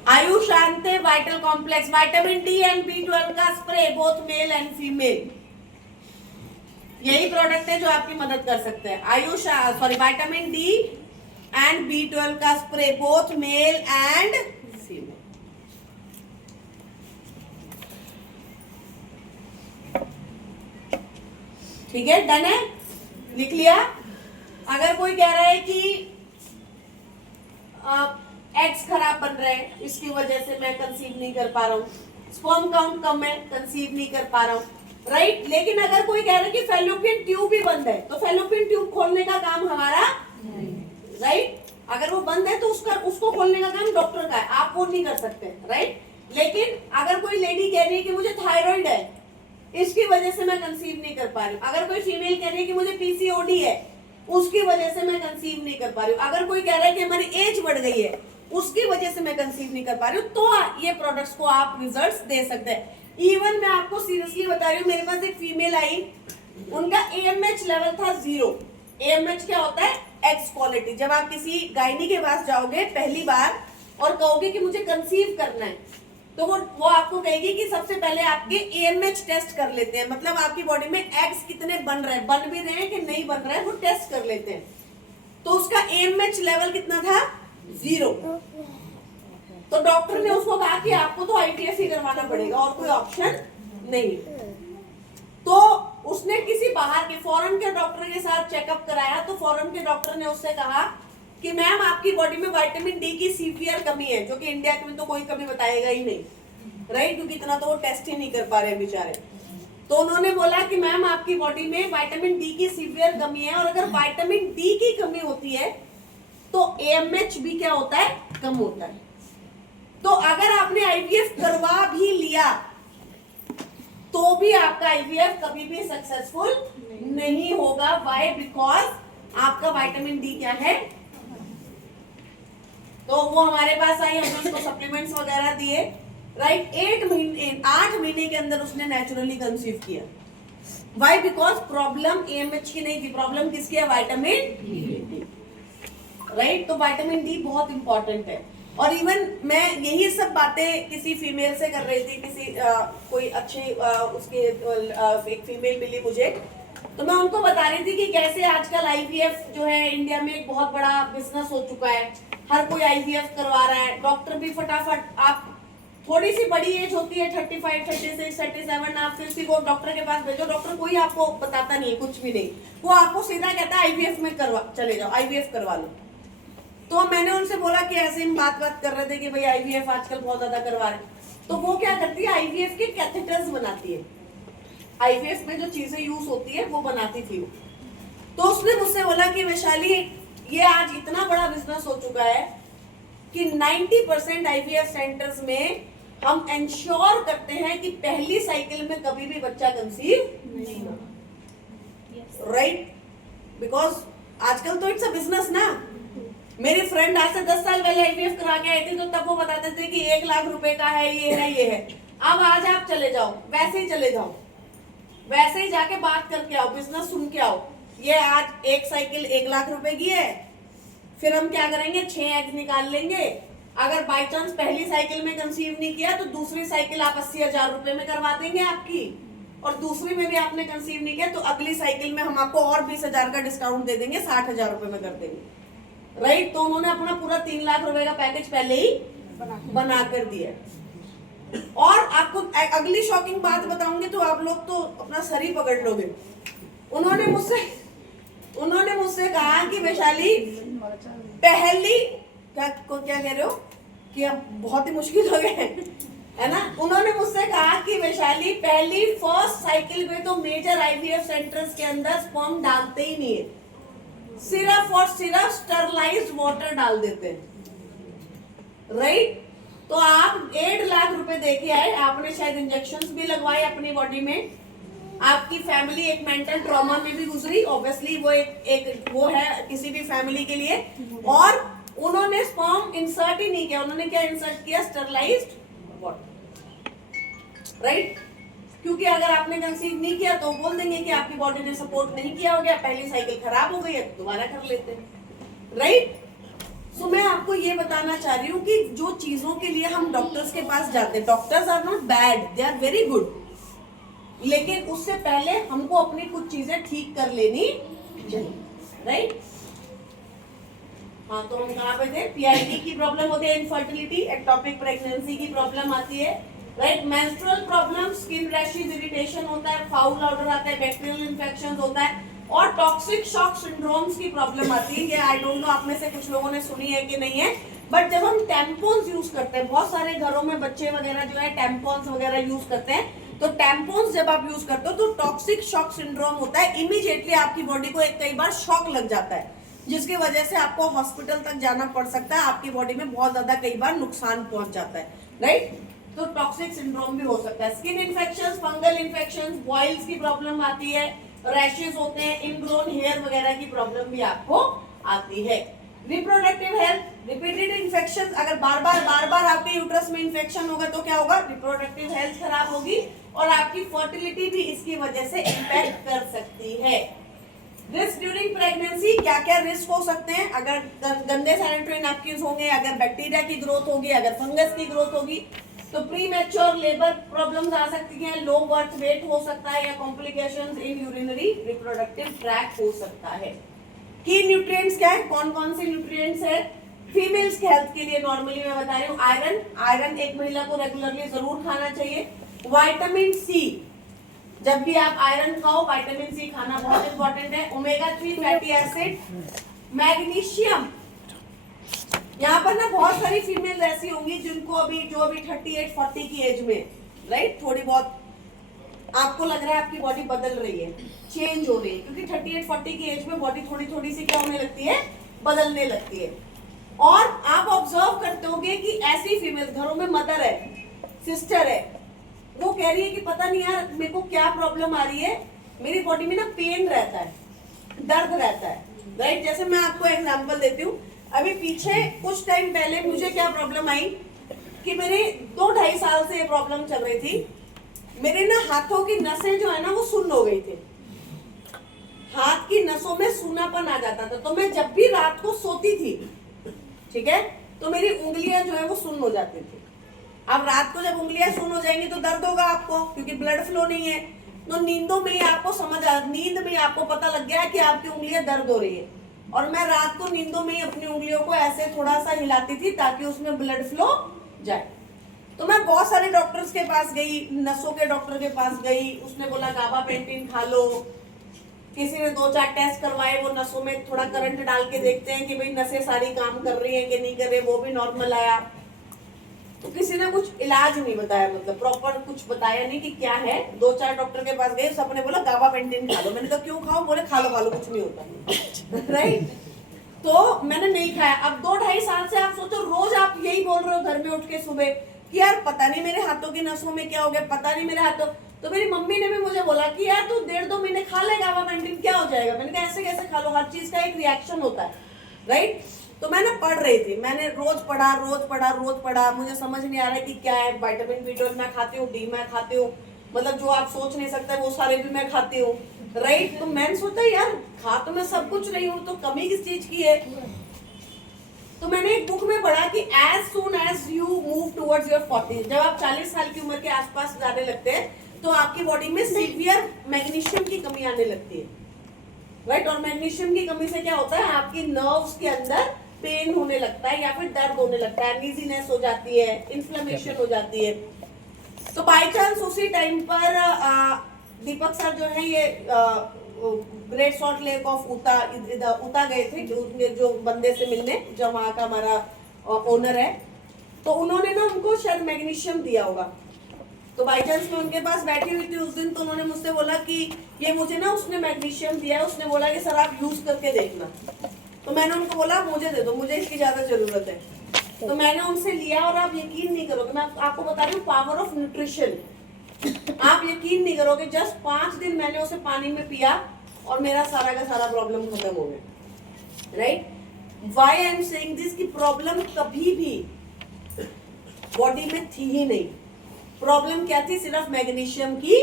Ayush Shante vital complex, vitamin D and B12 का spray, both male and female. यही प्रोडक्ट है जो आपकी मदद कर सकते हैं. Ayush vitamin D and B12 का spray, both male and female. ठीक है, डन है, लिख लिया. अगर कोई कह रहा है कि एग्स खराब बन रहे हैं, इसकी वजह से मैं कंसीव नहीं कर पा रहा हूँ, स्पर्म काउंट कम है, कंसीव नहीं कर पा रहा हूँ, राइट. लेकिन अगर कोई कह रहा है कि फैलोपियन ट्यूब भी बंद है, तो फैलोपियन ट्यूब खोलने का काम हमारा, राइट. अगर वो बंद है तो उसको खोलने का काम डॉक्टर का है, आप वो नहीं कर सकते, राइट. लेकिन अगर कोई लेडी कह रही है कि मुझे थायराइड है, इसकी वजह से मैं कंसीव नहीं कर पा रही हूँ. अगर कोई फीमेल कह रही है कि मुझे पीसीओडी है, उसकी वजह से मैं कंसीव नहीं कर पा रही हूँ. अगर कोई कह रहा है कि हमारी एज बढ़ गई है, उसकी वजह से मैं कंसीव नहीं कर पा रही हूँ, तो ये प्रोडक्ट्स को आप रिजल्ट्स दे सकते हैं. इवन मैं आपको सीरियसली बता रही हूँ, मेरे पास एक फीमेल आई, उनका AMH लेवल था 0. AMH क्या होता है? X quality. जब आप किसी गायनी के पास जाओगे पहली बार और कहोगे कि मुझे कंसीव करना है, तो वो आपको कहेगी कि सबसे पहले आपके AMH टेस्ट कर लेते हैं. मतलब आपकी बॉडी में एग्स कितने बन रहे हैं, बन भी रहे हैं कि नहीं बन रहे हैं, वो टेस्ट कर लेते हैं. तो उसका AMH लेवल कितना था? 0. तो डॉक्टर ने उसको कहा कि आपको तो IVF ही करवाना पड़ेगा और कोई ऑप्शन नहीं. तो उसने किसी बाहर के फॉरेन के डॉक्टर के साथ चेकअप कराया, तो फॉरेन के डॉक्टर ने उससे कहा कि मैम आपकी बॉडी में विटामिन डी की सीवियर कमी है, जो कि इंडिया में तो कोई कमी बताएगा ही नहीं, राइट, क्योंकि इतना तो वो टेस्ट ही नहीं कर पा रहे बेचारे. तो उन्होंने बोला कि मैम आपकी बॉडी में विटामिन डी की सीवियर कमी है, और अगर विटामिन डी की कमी होती है तो AMH भी क्या होता है? कम होता है. तो अगर आपने IVF करवा भी लिया तो भी आपका IVF कभी भी सक्सेसफुल नहीं होगा. वाई? बिकॉज आपका विटामिन डी क्या है? तो वो हमारे पास आई, हमने उसको सप्लीमेंट्स वगैरह दिए, राइट. 8 महीने के अंदर उसने नेचुरली कंसीव किया. वाई? बिकॉज प्रॉब्लम AMH की नहीं थी, प्रॉब्लम किसकी है? Vitamin D, right. तो विटामिन डी बहुत इंपॉर्टेंट है. और इवन मैं यही सब बातें किसी फीमेल से कर रही थी, किसी कोई अच्छी उसके एक फीमेल मिली मुझे, तो मैं उनको बता रही थी कि कैसे आजकल IVF जो है इंडिया में एक बहुत बड़ा बिजनेस हो चुका है. हर कोई IVF करवा रहा है. डॉक्टर भी फटाफट, आप थोड़ी सी बड़ी एज होती है 35, 36, 37, आप किसी को डॉक्टर के पास भेजो, डॉक्टर कोई आपको बताता नहीं है, कुछ भी नहीं, वो आपको सीधा कहता है IVF में चले जाओ, IVF करवा लो. तो मैंने उनसे बोला कि ऐसे हम बात कर रहे थे कि भाई IVF आजकल बहुत ज्यादा करवा रहे हैं. तो वो क्या करती है? IVF के कैथेटर्स बनाती है. IVF में जो चीजें यूज होती है वो बनाती थी. तो उसने मुझसे बोला कि वैशाली, ये आज इतना बड़ा बिजनेस हो चुका है कि 90% IVF सेंटर्स में हम इंश्योर करते हैं कि पहली साइकिल में कभी भी बच्चा कंसीव नहीं होगा, राइट. बिकॉज आजकल तो इट्स अ बिजनेस ना. मेरी फ्रेंड आज से 10 साल पहले IVF करा के आई थी, तो तब वो बताते थे कि 1 लाख रुपए का है, ये है, ये है. अब आज आप चले जाओ, वैसे ही चले जाओ, वैसे ही जाके बात करके आओ, बिजनेस सुन के आओ. ये आज एक साइकिल 1 लाख रुपए की है, फिर हम क्या करेंगे? 6 एग्स निकाल लेंगे. अगर बाई चांस पहली साइकिल में कंसीव नहीं किया तो दूसरी साइकिल आप 80,000 रुपए में करवा देंगे आपकी, और दूसरी में भी आपने कंसीव नहीं किया तो अगली साइकिल में हम आपको और 20,000 का डिस्काउंट दे देंगे, 60,000 रुपए में कर देंगे, राइट. तो उन्होंने अपना पूरा 3 लाख रुपए का पैकेज पहले ही बना कर दिया. और आपको अगली शॉकिंग बात बताऊंगी तो आप लोग तो अपना सर ही पकड़ लोगे. उन्होंने मुझसे कहा कि वैशाली, पहली क्या कह रहे हो कि अब बहुत ही मुश्किल हो गए है ना. उन्होंने मुझसे कहा कि वैशाली, पहली फर्स्ट साइकिल में तो मेजर IVF सेंटर्स के अंदर स्पर्म डालते ही नहीं है, सिर्फ और सिर्फ स्टरलाइज्ड वाटर डाल देते हैं, राइट. तो आप 1.5 लाख रुपए दे के आए, आपने शायद इंजेक्शंस भी लगवाए अपनी बॉडी में, आपकी फैमिली एक मेंटल ट्रॉमा में भी गुजरी, ऑब्वियसली वो एक वो है किसी भी फैमिली के लिए. और उन्होंने स्पर्म इंसर्ट ही नहीं किया, उन्होंने क्या इंसर्ट किया? Sterilised water. राइट? क्योंकि अगर आपने कंसीव नहीं किया तो बोल देंगे कि आपकी बॉडी ने सपोर्ट नहीं किया हो गया, पहली साइकिल खराब हो गई है, दोबारा कर लेते हैं, राइट? सो मैं आपको ये बताना चाह रही हूँ कि जो चीजों के लिए हम डॉक्टर्स के पास जाते हैं, doctors are not bad, they are very good, लेकिन उससे पहले हमको अपनी कुछ चीजें ठीक कर लेनी चाहिए, राइट? हाँ, तो हम कहाँ पे थे? पीआईडी की प्रॉब्लम होती है, इनफर्टिलिटी, एक्टोपिक प्रेगनेंसी की प्रॉब्लम आती है, right? Menstrual problem, skin rashes, irritation होता है, फाउल ऑर्डर आता है, बैक्टीरियल इन्फेक्शन होता है, और टॉक्सिक शॉक सिंड्रोम्स की प्रॉब्लम आती है। ये आई डोंट नो आप में से कुछ लोगों ने सुनी है कि नहीं है, बट जब हम टैम्पॉन्स यूज करते हैं, बहुत सारे घरों में बच्चे वगैरह जो है टैम्पॉन्स वगैरह यूज करते हैं, तो टैम्पॉन्स जब आप यूज करते हो तो टॉक्सिक शॉक सिंड्रोम होता है, इमीडिएटली आपकी बॉडी को एक कई बार शॉक लग जाता है, जिसकी वजह से आपको हॉस्पिटल तक जाना पड़ सकता है, आपकी बॉडी में बहुत ज्यादा कई बार नुकसान पहुंच जाता है, राइट? तो टॉक्सिक सिंड्रोम भी हो सकता है। Skin infections, fungal infections, boils की प्रॉब्लम आती है, रैशेस होते हैं, इनग्रोन हेयर वगैरह की प्रॉब्लम भी आपको आती है। रिप्रोडक्टिव हेल्थ, रिपीटेड इन्फेक्शन, अगर बार बार आपके यूट्रस में इन्फेक्शन होगा तो क्या होगा? रिप्रोडक्टिव हेल्थ खराब होगी और आपकी फर्टिलिटी भी इसकी वजह से इम्पैक्ट कर सकती है। रिस्क ड्यूरिंग प्रेगनेंसी, क्या क्या रिस्क हो सकते हैं? अगर गंदे सैनिटरी नैपकिन्स होंगे, अगर बैक्टीरिया की ग्रोथ होगी, अगर फंगस की ग्रोथ होगी, तो प्री मैच्योर लेबर प्रॉब्लम्स आ सकती हैं, लो बर्थ वेट हो सकता है, या कॉम्प्लिकेशंस इन यूरिनरी रिप्रोडक्टिव ट्रैक्ट हो सकता है। की न्यूट्रिएंट्स क्या है? कौन कौन से न्यूट्रिएंट्स है फीमेल्स के हेल्थ के लिए? नॉर्मली मैं बता रही हूँ, आयरन एक महिला को रेगुलरली जरूर खाना चाहिए। विटामिन सी, जब भी आप आयरन खाओ, विटामिन सी खाना बहुत इंपॉर्टेंट है। Omega 3 fatty acid, magnesium. यहाँ पर ना बहुत सारी फीमेल ऐसी होंगी जिनको अभी 38-40 की एज में, राइट, थोड़ी बहुत आपको लग रहा है आपकी बॉडी बदल रही है, चेंज हो रही है, क्योंकि 38-40 की एज में बॉडी थोड़ी थोड़ी सी क्या होने लगती है? बदलने लगती है। और आप ऑब्जर्व करते होंगे कि ऐसी फीमेल, घरों में मदर है, सिस्टर है, वो कह रही है कि पता नहीं यार मेरे को क्या प्रॉब्लम आ रही है, मेरी बॉडी में ना पेन रहता है, दर्द रहता है, राइट? जैसे मैं आपको एग्जांपल देती हूँ, अभी पीछे कुछ टाइम पहले मुझे क्या प्रॉब्लम आई कि मेरे 2-2.5 साल से ये प्रॉब्लम चल रही थी, मेरे ना हाथों की नसें जो है ना वो सुन्न हो गई थी, हाथ की नसों में सूनापन आ जाता था, तो मैं जब भी रात को सोती थी, ठीक है, तो मेरी उंगलियां जो है वो सुन्न हो जाती थी। अब रात को जब उंगलियां सुन्न हो जाएंगी तो दर्द होगा आपको, क्योंकि ब्लड फ्लो नहीं है, तो नींद में ही आपको पता लग गया कि आपकी उंगलियां दर्द हो रही है, और मैं रात को नींदों में ही अपनी उंगलियों को ऐसे थोड़ा सा हिलाती थी ताकि उसमें ब्लड फ्लो जाए। तो मैं बहुत सारे डॉक्टर्स के पास गई, नसों के डॉक्टर के पास गई, उसने बोला गाबापेंटिन खा लो, किसी ने 2-4 टेस्ट करवाए, वो नसों में थोड़ा करंट डाल के देखते हैं कि भाई नसें सारी काम कर रही हैं कि नहीं कर रही, वो भी नॉर्मल आया। तो किसी ने कुछ इलाज नहीं बताया, मतलब प्रॉपर कुछ बताया नहीं कि क्या है। 2-4 डॉक्टर के पास गए, सबने बोला गाबापेंटिन खा लो। मैंने कहा क्यों खाओ? बोले खा लो कुछ नहीं होता, राइट? तो मैंने नहीं खाया। अब 2-2.5 साल से आप सोचो, रोज आप यही बोल रहे हो घर में उठ के सुबह कि यार पता नहीं मेरे हाथों की नसों में क्या हो गया, पता नहीं मेरे हाथों। तो मेरी मम्मी ने भी मुझे बोला कि यार तू 1.5-2 महीने खा ले गाबापेंटिन, क्या हो जाएगा? मैंने कहा ऐसे कैसे खा लो, हर चीज का एक रिएक्शन होता है, राइट? तो मैं ना पढ़ रही थी, मैंने रोज पढ़ा, मुझे समझ नहीं आ रहा कि क्या है। विटामिन B12 मैं खाती हूँ, डी मैं खाती हूँ, मतलब जो आप सोच नहीं सकते वो सारे भी मैं खाती हूँ, राइट? तो मैंने सोचा यार खा तो मैं सब कुछ रही हूँ, तो कमी किस चीज की है? तो मैंने एक बुक में पढ़ा कि as soon as you move towards your 40, जब आप 40 साल की उम्र के आसपास जाने लगते हैं तो आपकी बॉडी में सीवियर मैग्नीशियम की कमी आने लगती है, राइट? और मैग्नीशियम की कमी से क्या होता है, आपकी नर्व्स के अंदर पेन होने लगता है या फिर दर्द होने लगता है, नीजीनेस हो जाती है, इन्फ्लेमेशन हो जाती है। तो बाय चांस उसी टाइम पर दीपक सर जो है ये ग्रेट सॉल्ट लेक ऑफ उता गए थे जो बंदे से मिलने, जो वहाँ का हमारा ओनर है, तो उन्होंने ना उनको शायद मैग्नीशियम दिया होगा। तो बाई चांस मैं उनके पास बैठी हुई थी उस दिन, तो उन्होंने मुझसे बोला कि ये मुझे ना उसने मैग्नीशियम दिया है, उसने बोला कि सर आप यूज करके देखना। तो मैंने उनको बोला मुझे दे दो, मुझे इसकी ज्यादा जरूरत है। तो मैंने उनसे लिया और आप यकीन नहीं करोगे, मैं आपको बता रही हूँ पावर ऑफ न्यूट्रिशन, आप यकीन नहीं करोगे, जस्ट 5 दिन मैंने उसे पानी में पिया और मेरा सारा का सारा प्रॉब्लम खत्म हो गया, right? Why I am saying this, की प्रॉब्लम कभी भी बॉडी में थी ही नहीं, प्रॉब्लम क्या थी? सिर्फ मैग्नीशियम की।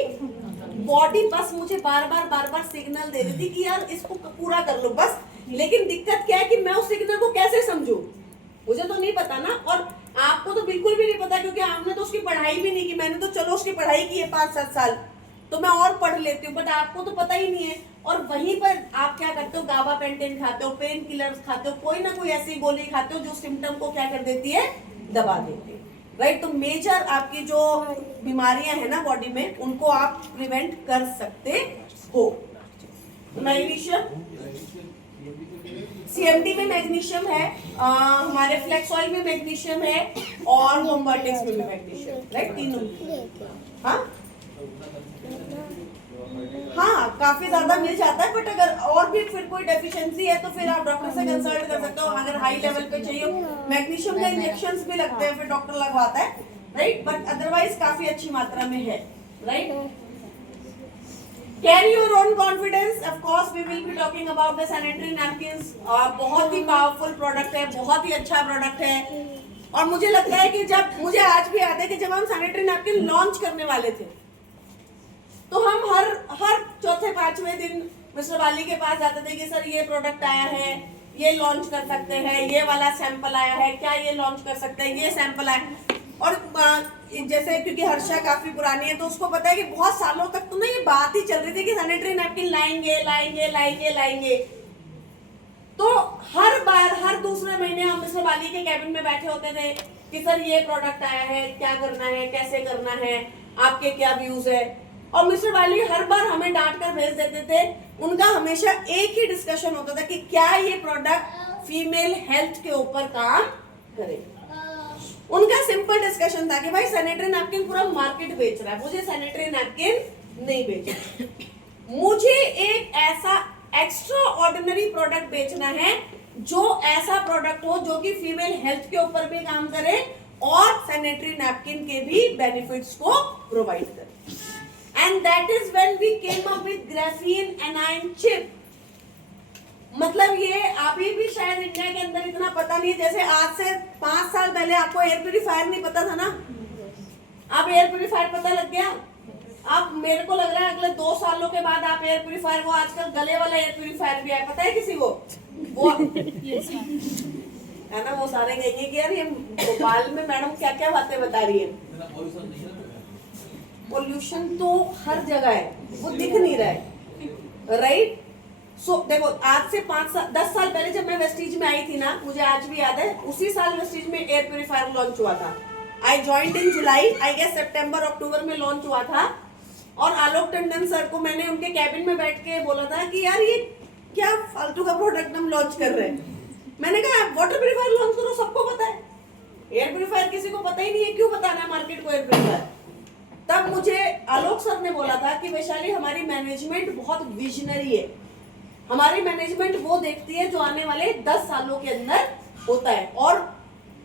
बॉडी बस मुझे बार बार सिग्नल दे रही थी कि यार इसको पूरा कर लो बस। लेकिन दिक्कत क्या है कि मैं उस सिग्नल को कैसे समझूं? मुझे तो नहीं पता ना, और आपको तो बिल्कुल भी नहीं पता, क्योंकि आपने तो उसकी पढ़ाई भी नहीं की। मैंने तो चलो उसकी पढ़ाई की है 5-7 साल, तो मैं और पढ़ लेती हूँ, बट आपको तो पता ही नहीं है। और वहीं पर आप क्या करते हो? गाबापेंटिन खाते हो, पेन किलर्स खाते हो, कोई ना कोई ऐसी गोली खाते हो जो सिम्टम को क्या कर देती है? दबा देती है। राइट? तो मेजर आपकी जो बीमारियां है ना बॉडी में, उनको आप प्रिवेंट कर सकते हो। मैग्नीशियम, सीएमडी में मैग्नीशियम है, हमारे फ्लेक्स ऑयल में मैग्नीशियम है, और होमवर्टिक्स में भी मैग्नीशियम। राइट? तीनों। हाँ, काफी ज्यादा मिल जाता है, बट अगर और भी फिर कोई डेफिशिएंसी है तो फिर आप डॉक्टर से कंसल्ट कर सकते हो। अगर हाई लेवल पे चाहिए, मैग्नीशियम का इंजेक्शंस भी लगते हैं, फिर डॉक्टर लगवाता है। राइट? बट अदरवाइज काफी अच्छी मात्रा में है। Right? Carry your own confidence. Of course, we will be talking about the sanitary napkins. बहुत ही पावरफुल प्रोडक्ट है, बहुत ही अच्छा प्रोडक्ट है। और मुझे लगता है कि जब, मुझे आज भी याद है कि जब हम सैनिटरी नैपकिन लॉन्च करने वाले थे, तो हम हर चौथे 5वें दिन मिस्टर वाली के पास जाते थे कि सर ये प्रोडक्ट आया है, ये लॉन्च कर सकते हैं, ये वाला सैंपल आया है, क्या ये लॉन्च कर सकते हैं, ये सैंपल आया। और जैसे क्योंकि हर्षा काफी पुरानी है, तो उसको पता है कि बहुत सालों तक तो ना ये बात ही चल रही थी कि सैनिटरी नैपकिन लाएंगे। तो हर बार, हर दूसरे महीने हम मिस्टर वाली के कैबिन में बैठे होते थे कि सर ये प्रोडक्ट आया है, क्या करना है, कैसे करना है, आपके क्या व्यूज है। और मिस्टर वाली हर बार हमें डांट कर भेज देते थे। उनका हमेशा एक ही डिस्कशन होता था कि क्या ये प्रोडक्ट फीमेल हेल्थ के ऊपर काम करेगा। उनका सिंपल डिस्कशन था कि भाई सैनिटरी नैपकिन पूरा मार्केट बेच रहा है, मुझे सैनिटरी नैपकिन नहीं बेचना, मुझे एक ऐसा एक्स्ट्रा ऑर्डिनरी प्रोडक्ट बेचना है जो ऐसा प्रोडक्ट हो जो कि फीमेल हेल्थ के ऊपर भी काम करे और सैनिटरी नैपकिन के भी बेनिफिट्स को प्रोवाइड करे। And that is when we came up with graphene anion chip. मतलब ये अभी भी शायद इंडिया के अंदर इतना पता नहीं, जैसे आज से 5 साल पहले आपको एयर प्यूरिफायर नहीं पता था ना, अब एयर प्यूरिफायर पता लग गया। अब मेरे को लग रहा है अगले 2 सालों के बाद आप एयर प्यूरिफायर, वो आजकल गले वाला एयर प्यूरिफायर भी है, पता है किसी को? वो है ना, वो सारे कहेंगे कि यार ये भोपाल में मैडम क्या क्या बातें बता रही है। पोल्यूशन तो हर जगह है, वो दिख नहीं रहा है। राइट? सो देखो, आज से 10 साल पहले जब मैं वेस्टीज में आई थी ना, मुझे आज भी याद है, उसी साल वेस्टीज में एयर प्यूरिफायर लॉन्च हुआ था। आई joined in July, I guess सितंबर अक्टूबर में लॉन्च हुआ था। और आलोक टंडन सर को मैंने उनके कैबिन में बैठ के बोला था कि यार ये क्या फालतू का प्रोडक्ट हम लॉन्च कर रहे हैं। मैंने कहा वाटर प्यूरिफायर लॉन्च करो, सबको पता है, एयर प्यूरिफायर किसी को पता ही नहीं है, क्यों बताना है मार्केट को एयर प्यूरिफायर। तब मुझे आलोक सर ने बोला था कि वैशाली हमारी मैनेजमेंट बहुत विजनरी है, हमारी मैनेजमेंट वो देखती है जो आने वाले 10 सालों के अंदर होता है। और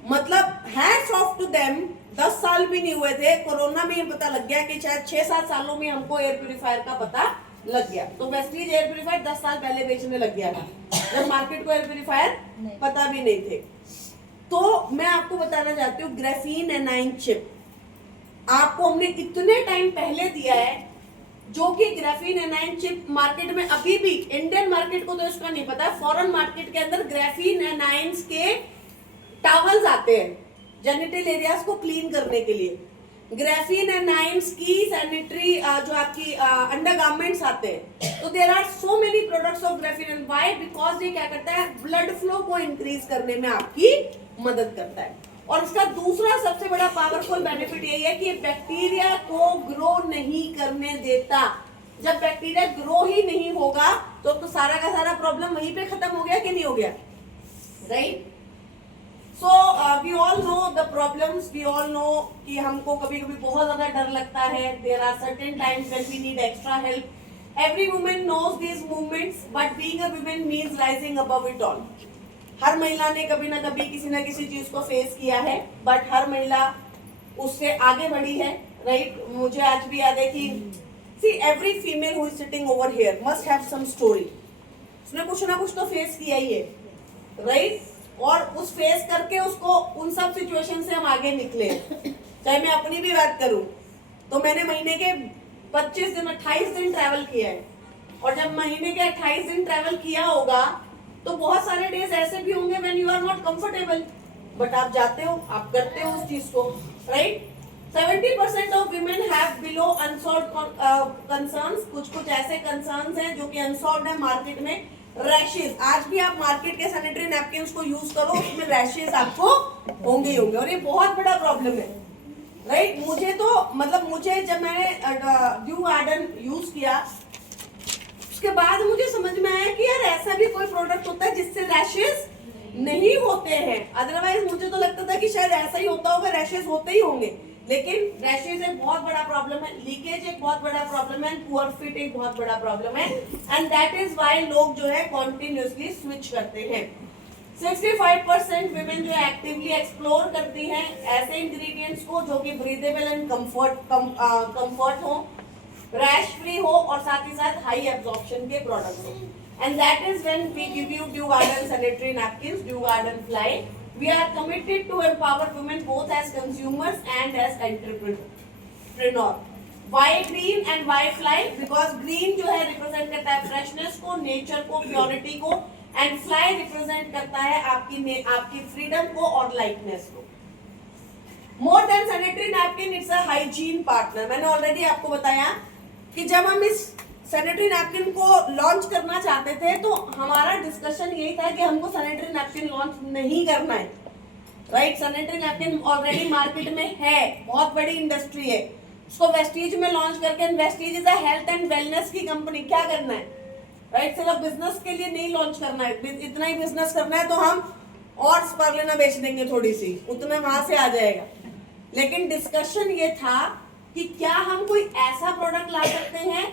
मतलब हैट्स ऑफ टू देम, 10 साल भी नहीं हुए थे, कोरोना में पता लग गया कि शायद 6-7 सालों में हमको एयर प्यूरिफायर का पता लग गया। तो वेस्टीज एयर प्यूरिफायर 10 साल पहले बेचने लग गया था, जब मार्केट को एयर प्यूरिफायर पता भी नहीं थे। तो मैं आपको बताना चाहती हूँ, ग्राफीन एनाइन चिप आपको हमने इतने टाइम पहले दिया है, जो कि ग्राफीन एनाइन चिप मार्केट में अभी भी, इंडियन मार्केट को तो इसका नहीं पता, फॉरेन मार्केट के अंदर ग्राफीन एनाइंस के टॉवल्स आते हैं जेनिटल एरियाज को क्लीन करने के लिए। ग्राफीन एनाइंस की सैनिटरी जो आपकी अंडरगारमेंट्स आते हैं। तो there are so many products of graphene and why, because ये क्या करता है, ब्लड फ्लो को इंक्रीज करने में आपकी मदद करता है। और इसका दूसरा सबसे बड़ा पावरफुल बेनिफिट यही है कि ये बैक्टीरिया को ग्रो नहीं करने देता। जब बैक्टीरिया ग्रो ही नहीं होगा तो सारा का सारा प्रॉब्लम वहीं पे खत्म हो गया कि नहीं हो गया। Right? So we all know the problems, we all know कि हमको कभी कभी बहुत ज्यादा डर लगता है। There are certain times when we need extra help. Every woman knows these movements, but being a woman means rising above it all. हर महिला ने कभी ना कभी किसी ना किसी चीज को फेस किया है, बट हर महिला उससे आगे बढ़ी है। राइट? मुझे आज भी याद है कि see every female who is sitting over here must have some story. उसने कुछ ना कुछ तो फेस किया ही है। राइट? और उस फेस करके उसको उन सब सिचुएशन से हम आगे निकले। चाहे मैं अपनी भी बात करूं, तो मैंने महीने के 25 दिन 28 दिन ट्रैवल किया है, और जब महीने के 28 दिन ट्रैवल किया होगा तो बहुत सारे डेज ऐसे भी होंगे when you are not comfortable, but आप जाते हो, आप करते हो उस चीज को, right. 70% of women have below unsolved concerns. कुछ ऐसे कंसर्न्स हैं जो कि अनसॉल्व्ड है मार्केट में। रैशेज, आज भी आप मार्केट के सैनिटरी नैपकिन को यूज करो, उसमें रैशेज आपको होंगे ही होंगे, और ये बहुत बड़ा प्रॉब्लम है, राइट। मुझे जब मैंने ड्यू गार्डन यूज किया, उसके बाद मुझे समझ में आया कि यार ऐसा भी कोई प्रोडक्ट होता है जिससे रैशेज नहीं होते हैं। अदरवाइज मुझे तो लगता था कि शायद ऐसा ही होता होगा, रैशेज होते ही होंगे, लेकिन रैशेज एक बहुत बड़ा प्रॉब्लम है, लीकेज एक बहुत बड़ा प्रॉब्लम है, पुअर फिट एक बहुत बड़ा प्रॉब्लम है, एंड दैट इज व्हाई लोग जो है कॉन्टिन्यूसली स्विच करते हैं। 65% विमेन जो एक्टिवली एक्सप्लोर करती हैं ऐसे इंग्रेडिएंट्स को जो कि ब्रीदेबल एंड कंफर्ट हो, रैश फ्री हो, और साथ ही साथ हाई एब्जॉर्प्शन के प्रोडक्ट्स हो, and that is when we give you Dew Garden sanitary napkins, Dew Garden fly. We are committed to empower women both as consumers and as entrepreneur. Why green and why fly? Because green जो है रिप्रेजेंट करता है फ्रेशनेस को, नेचर को, प्योरिटी को, एंड फ्लाई रिप्रेजेंट करता है आपकी फ्रीडम को और लाइटनेस को। More than sanitary napkin, it's a hygiene partner. मैंने ऑलरेडी आपको बताया कि जब हम इस सैनिटरी नैपकिन को लॉन्च करना चाहते थे तो हमारा डिस्कशन यही था कि हमको सैनिटरी नैपकिन लॉन्च नहीं करना है, right. Sanitary napkin already market में है, बहुत बड़ी इंडस्ट्री है, उसको वेस्टीज में लॉन्च करके, Vestige is a health and wellness की कंपनी, क्या करना है, राइट। सिर्फ बिजनेस के लिए नहीं लॉन्च करना है, इतना ही बिजनेस करना है तो हम और स्पर्लिना बेच देंगे थोड़ी सी, उतना वहां से आ जाएगा। लेकिन डिस्कशन ये था कि क्या हम कोई ऐसा प्रोडक्ट ला सकते हैं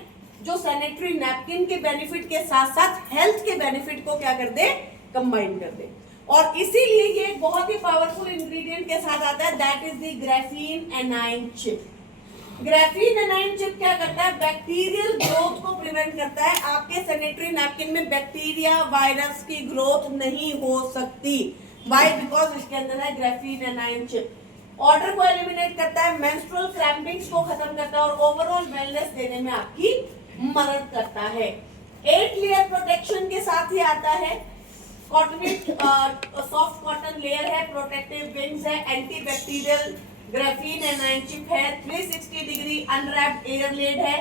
जो सैनिटरी नैपकिन के बेनिफिट के साथ साथ हेल्थ के बेनिफिट को क्या कर दे, कंबाइन कर दे, और इसीलिए ये एक बहुत ही पावरफुल इंग्रेडिएंट के साथ आता है, that is the graphene anion chip. Graphene anion chip क्या करता है, बैक्टीरियल ग्रोथ को प्रिवेंट करता है। आपके सैनिटरी नैपकिन में बैक्टीरिया वायरस की ग्रोथ नहीं हो सकती, व्हाई? बिकॉज इसके अंदर है ग्राफीन एनाइन चिप। ऑर्डर को एलिमिनेट करता है, मेंस्ट्रुअल क्रैम्पिंग्स को खत्म करता है, और ओवरऑल वेलनेस देने में आपकी मदद करता है। 8 लेयर प्रोटेक्शन के साथ ही आता है। कॉटनेट सॉफ्ट कॉटन लेयर है, प्रोटेक्टिव विंग्स है, anti bacterial graphene anion chip है, 360 डिग्री अनरैप्ड एयर लेड है,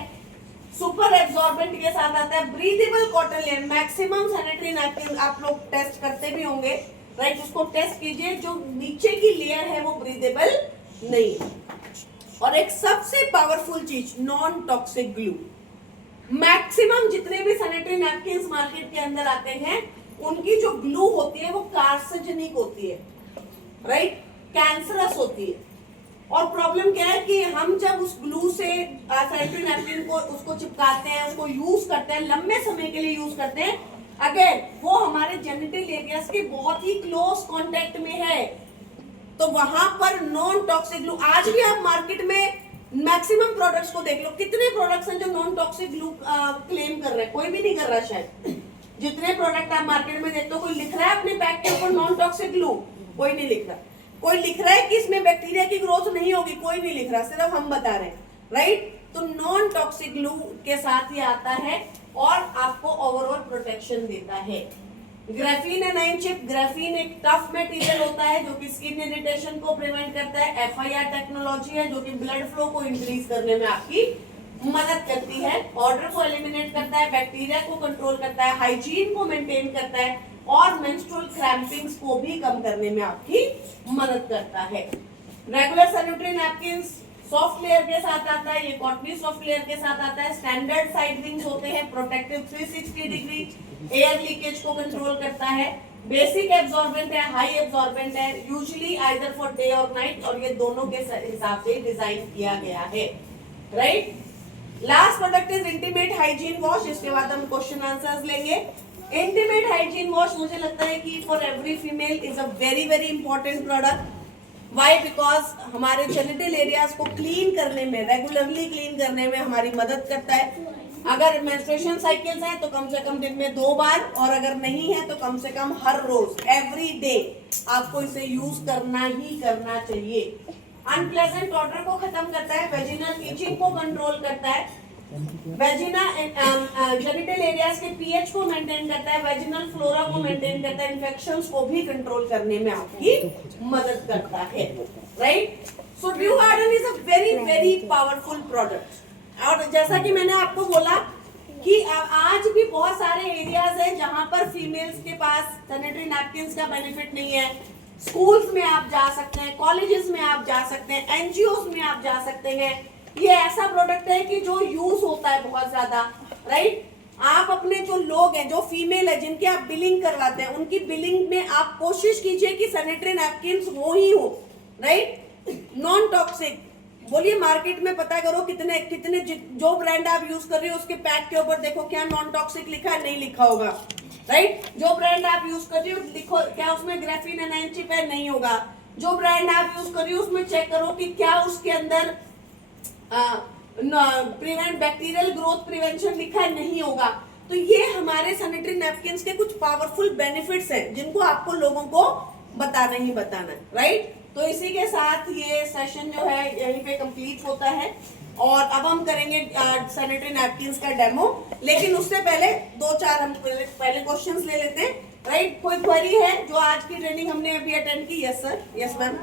सुपर एब्जॉर्बेंट के साथ आता है, breathable cotton layer. Maximum sanitary napkin आप लोग टेस्ट करते भी होंगे, राइट, उसको टेस्ट कीजिए, जो नीचे की लेयर है वो ब्रीदेबल नहीं है। और एक सबसे पावरफुल चीज, नॉन टॉक्सिक ग्लू। मैक्सिमम जितने भी सैनिटरी नैपकिन्स मार्केट के अंदर आते हैं उनकी जो ग्लू होती है वो कार्सिनोजेनिक होती है, राइट, कैंसरस होती है। और प्रॉब्लम क्या है कि हम जब उस ग्लू से सैनिटरी नैपकिन को उसको चिपकाते हैं, उसको यूज करते हैं, लंबे समय के लिए यूज करते हैं, अगेन वो हमारे जेनिटल एरियाज के बहुत ही क्लोज कांटेक्ट में है, तो वहां पर नॉन टॉक्सिक ग्लू। आज भी आप मार्केट में मैक्सिमम प्रोडक्ट्स को देख लो, कितने प्रोडक्ट्स हैं जो नॉन टॉक्सिक ग्लू क्लेम कर रहे हैं, कोई भी नहीं कर रहा शायद। जितने प्रोडक्ट आप मार्केट में देखते हो, कोई लिख रहा है अपने पैक के ऊपर नॉन टॉक्सिक ग्लू? कोई नहीं लिख रहा। कोई लिख रहा है कि इसमें बैक्टीरिया की ग्रोथ नहीं होगी? कोई नहीं लिख रहा, सिर्फ हम बता रहे हैं, राइट। तो नॉन टॉक्सिक ग्लू के साथ ही आता है और आपको ओवरऑल प्रोटेक्शन देता है। ग्राफीन एनाइन चिप, ग्राफीन एक टफ मटेरियल होता है जो कि स्किन इरिटेशन को प्रिवेंट करता है। FIR टेक्नोलॉजी है जो कि ब्लड फ्लो को इंक्रीज करने में आपकी मदद करती है। ऑर्डर को एलिमिनेट करता है, बैक्टीरिया को कंट्रोल करता है, हाइजीन को मेंटेन करता है, और मेंस्ट्रुअल क्रैम्पिंग्स को भी कम करने में आपकी मदद करता है। Regular sanitary napkins soft layer के साथ आता है, ये कॉटनी सॉफ्ट लेयर के साथ आता है। स्टैंडर्ड साइड विंग्स होते हैं, प्रोटेक्टिव 360 डिग्री एयर लीकेज को कंट्रोल करता है, बेसिक एब्जॉर्बेंट है, हाई एब्जॉर्बेंट है, यूजुअली आइदर फॉर डे और नाइट, और ये दोनों के हिसाब से डिजाइन किया गया है, right. Last product is intimate hygiene wash. इसके बाद हम क्वेश्चन आंसर्स लेंगे। इंटीमेट हाइजीन वॉश मुझे लगता है कि for every female is a very very important product. Why? Because हमारे जेनिटल एरियाज को क्लीन करने में, रेगुलरली क्लीन करने में हमारी मदद करता है। अगर मेंस्ट्रुएशन साइकिल्स हैं तो कम से कम दिन में 2 बार, और अगर नहीं है तो कम से कम हर रोज, एवरी डे आपको इसे यूज करना ही करना चाहिए। अनप्लेजेंट ऑर्डर को खत्म करता है, वेजिनल इचिंग को कंट्रोल करता है, वेजिना जेनिटल एरियाज के पीएच को मेंटेन करता है, वेजिनल फ्लोरा को मेंटेन करता है, इन्फेक्शंस को भी कंट्रोल करने में आपकी मदद करता है, right. So due garden is a very very powerful product. और जैसा कि मैंने आपको बोला कि आज भी बहुत सारे एरियाज हैं जहां पर फीमेल्स के पास सैनिटरी नैपकिन्स का बेनिफिट नहीं है। स्कूल्स में आप जा सकते हैं, कॉलेजेस में आप जा सकते हैं, एनजीओस में आप जा सकते हैं। ये ऐसा प्रोडक्ट है कि जो यूज होता है बहुत ज्यादा, राइट। आप अपने जो लोग हैं, जो फीमेल है, जिनकी आप बिलिंग करवाते हैं, उनकी बिलिंग में आप कोशिश कीजिए कि सैनिटरी नैपकिन्स वो ही हो, राइट, नॉन टॉक्सिक। बोलिए मार्केट में पता करो कितने कितने जो ब्रांड आप यूज कर रहे हो उसके पैक के ऊपर देखो क्या नॉन टॉक्सिक लिखा है, नहीं लिखा होगा, राइट। जो ब्रांड आप यूज कर रही हो लिखो क्या उसमें ग्राफीन एनाइन चिप है, नहीं होगा। जो ब्रांड आप यूज कर रही हो उसमें चेक करो कि क्या उसके अंदर प्रिवेंट बैक्टीरियल ग्रोथ प्रिवेंशन लिखा है, नहीं होगा। तो ये हमारे सैनिटरी नैपकिन्स के कुछ पावरफुल बेनिफिट्स हैं जिनको आपको लोगों को बताना ही बताना है, राइट। तो इसी के साथ ये सेशन जो है यहीं पे कंप्लीट होता है और अब हम करेंगे सैनिटरी नैपकिन्स का डेमो। लेकिन उससे पहले 2-4 हम पहले क्वेश्चंस ले लेते हैं, राइट। कोई क्वेरी है जो आज की ट्रेनिंग हमने अभी अटेंड की? Yes sir, yes ma'am.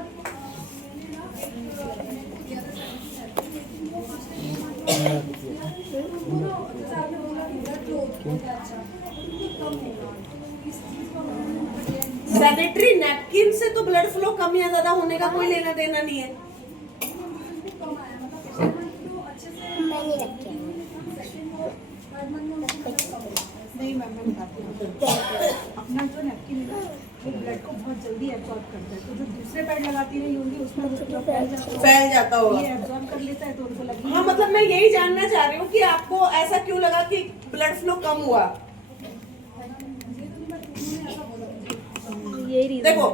Sanitary napkin से तो ब्लड फ्लो कम या ज्यादा होने का कोई लेना देना नहीं है। नहीं मैम, अपना जो नैपकिन है वो ब्लड को बहुत जल्दी एब्जॉर्ब करता है, तो जो दूसरे पैड लगाती रही होंगी उसमें वो फैल जाता होगा, ये एब्जॉर्ब कर लेता है तो उनको लगी। हाँ, मतलब मैं यही जानना चाह रही हूँ कि आपको ऐसा क्यों लगा कि ब्लड फ्लो कम हुआ? देखो,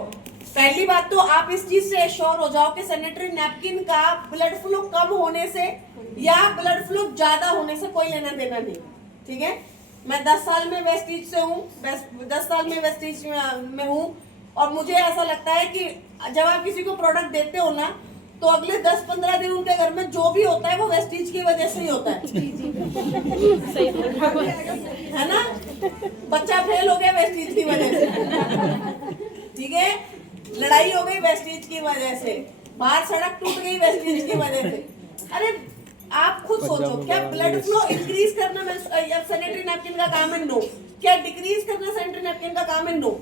पहली बात तो आप इस चीज से एश्योर हो जाओ कि सैनिटरी नैपकिन का ब्लड फ्लो कम होने से या ब्लड फ्लो ज्यादा होने से कोई लेना देना नहीं, ठीक है। मैं 10 साल में वेस्टीज से हूँ, 10 साल में वेस्टीज में हूँ और मुझे ऐसा लगता है कि जब आप किसी को प्रोडक्ट देते हो ना तो अगले 10-15 दिन उनके घर में जो भी होता है वो वेस्टीज की वजह से ही होता है, है ना। बच्चा फेल हो गया वेस्टीज की वजह से, ठीक है, लड़ाई हो गई वेस्टीज की वजह से, बाहर सड़क टूट गई वेस्टीज की वजह से। अरे आप खुद सोचो, क्या ब्लड फ्लो इंक्रीज करना सैनिटरी नैपकिन का काम है? नो। क्या डिक्रीज करना सैनिटरी नैपकिन का काम है? नो।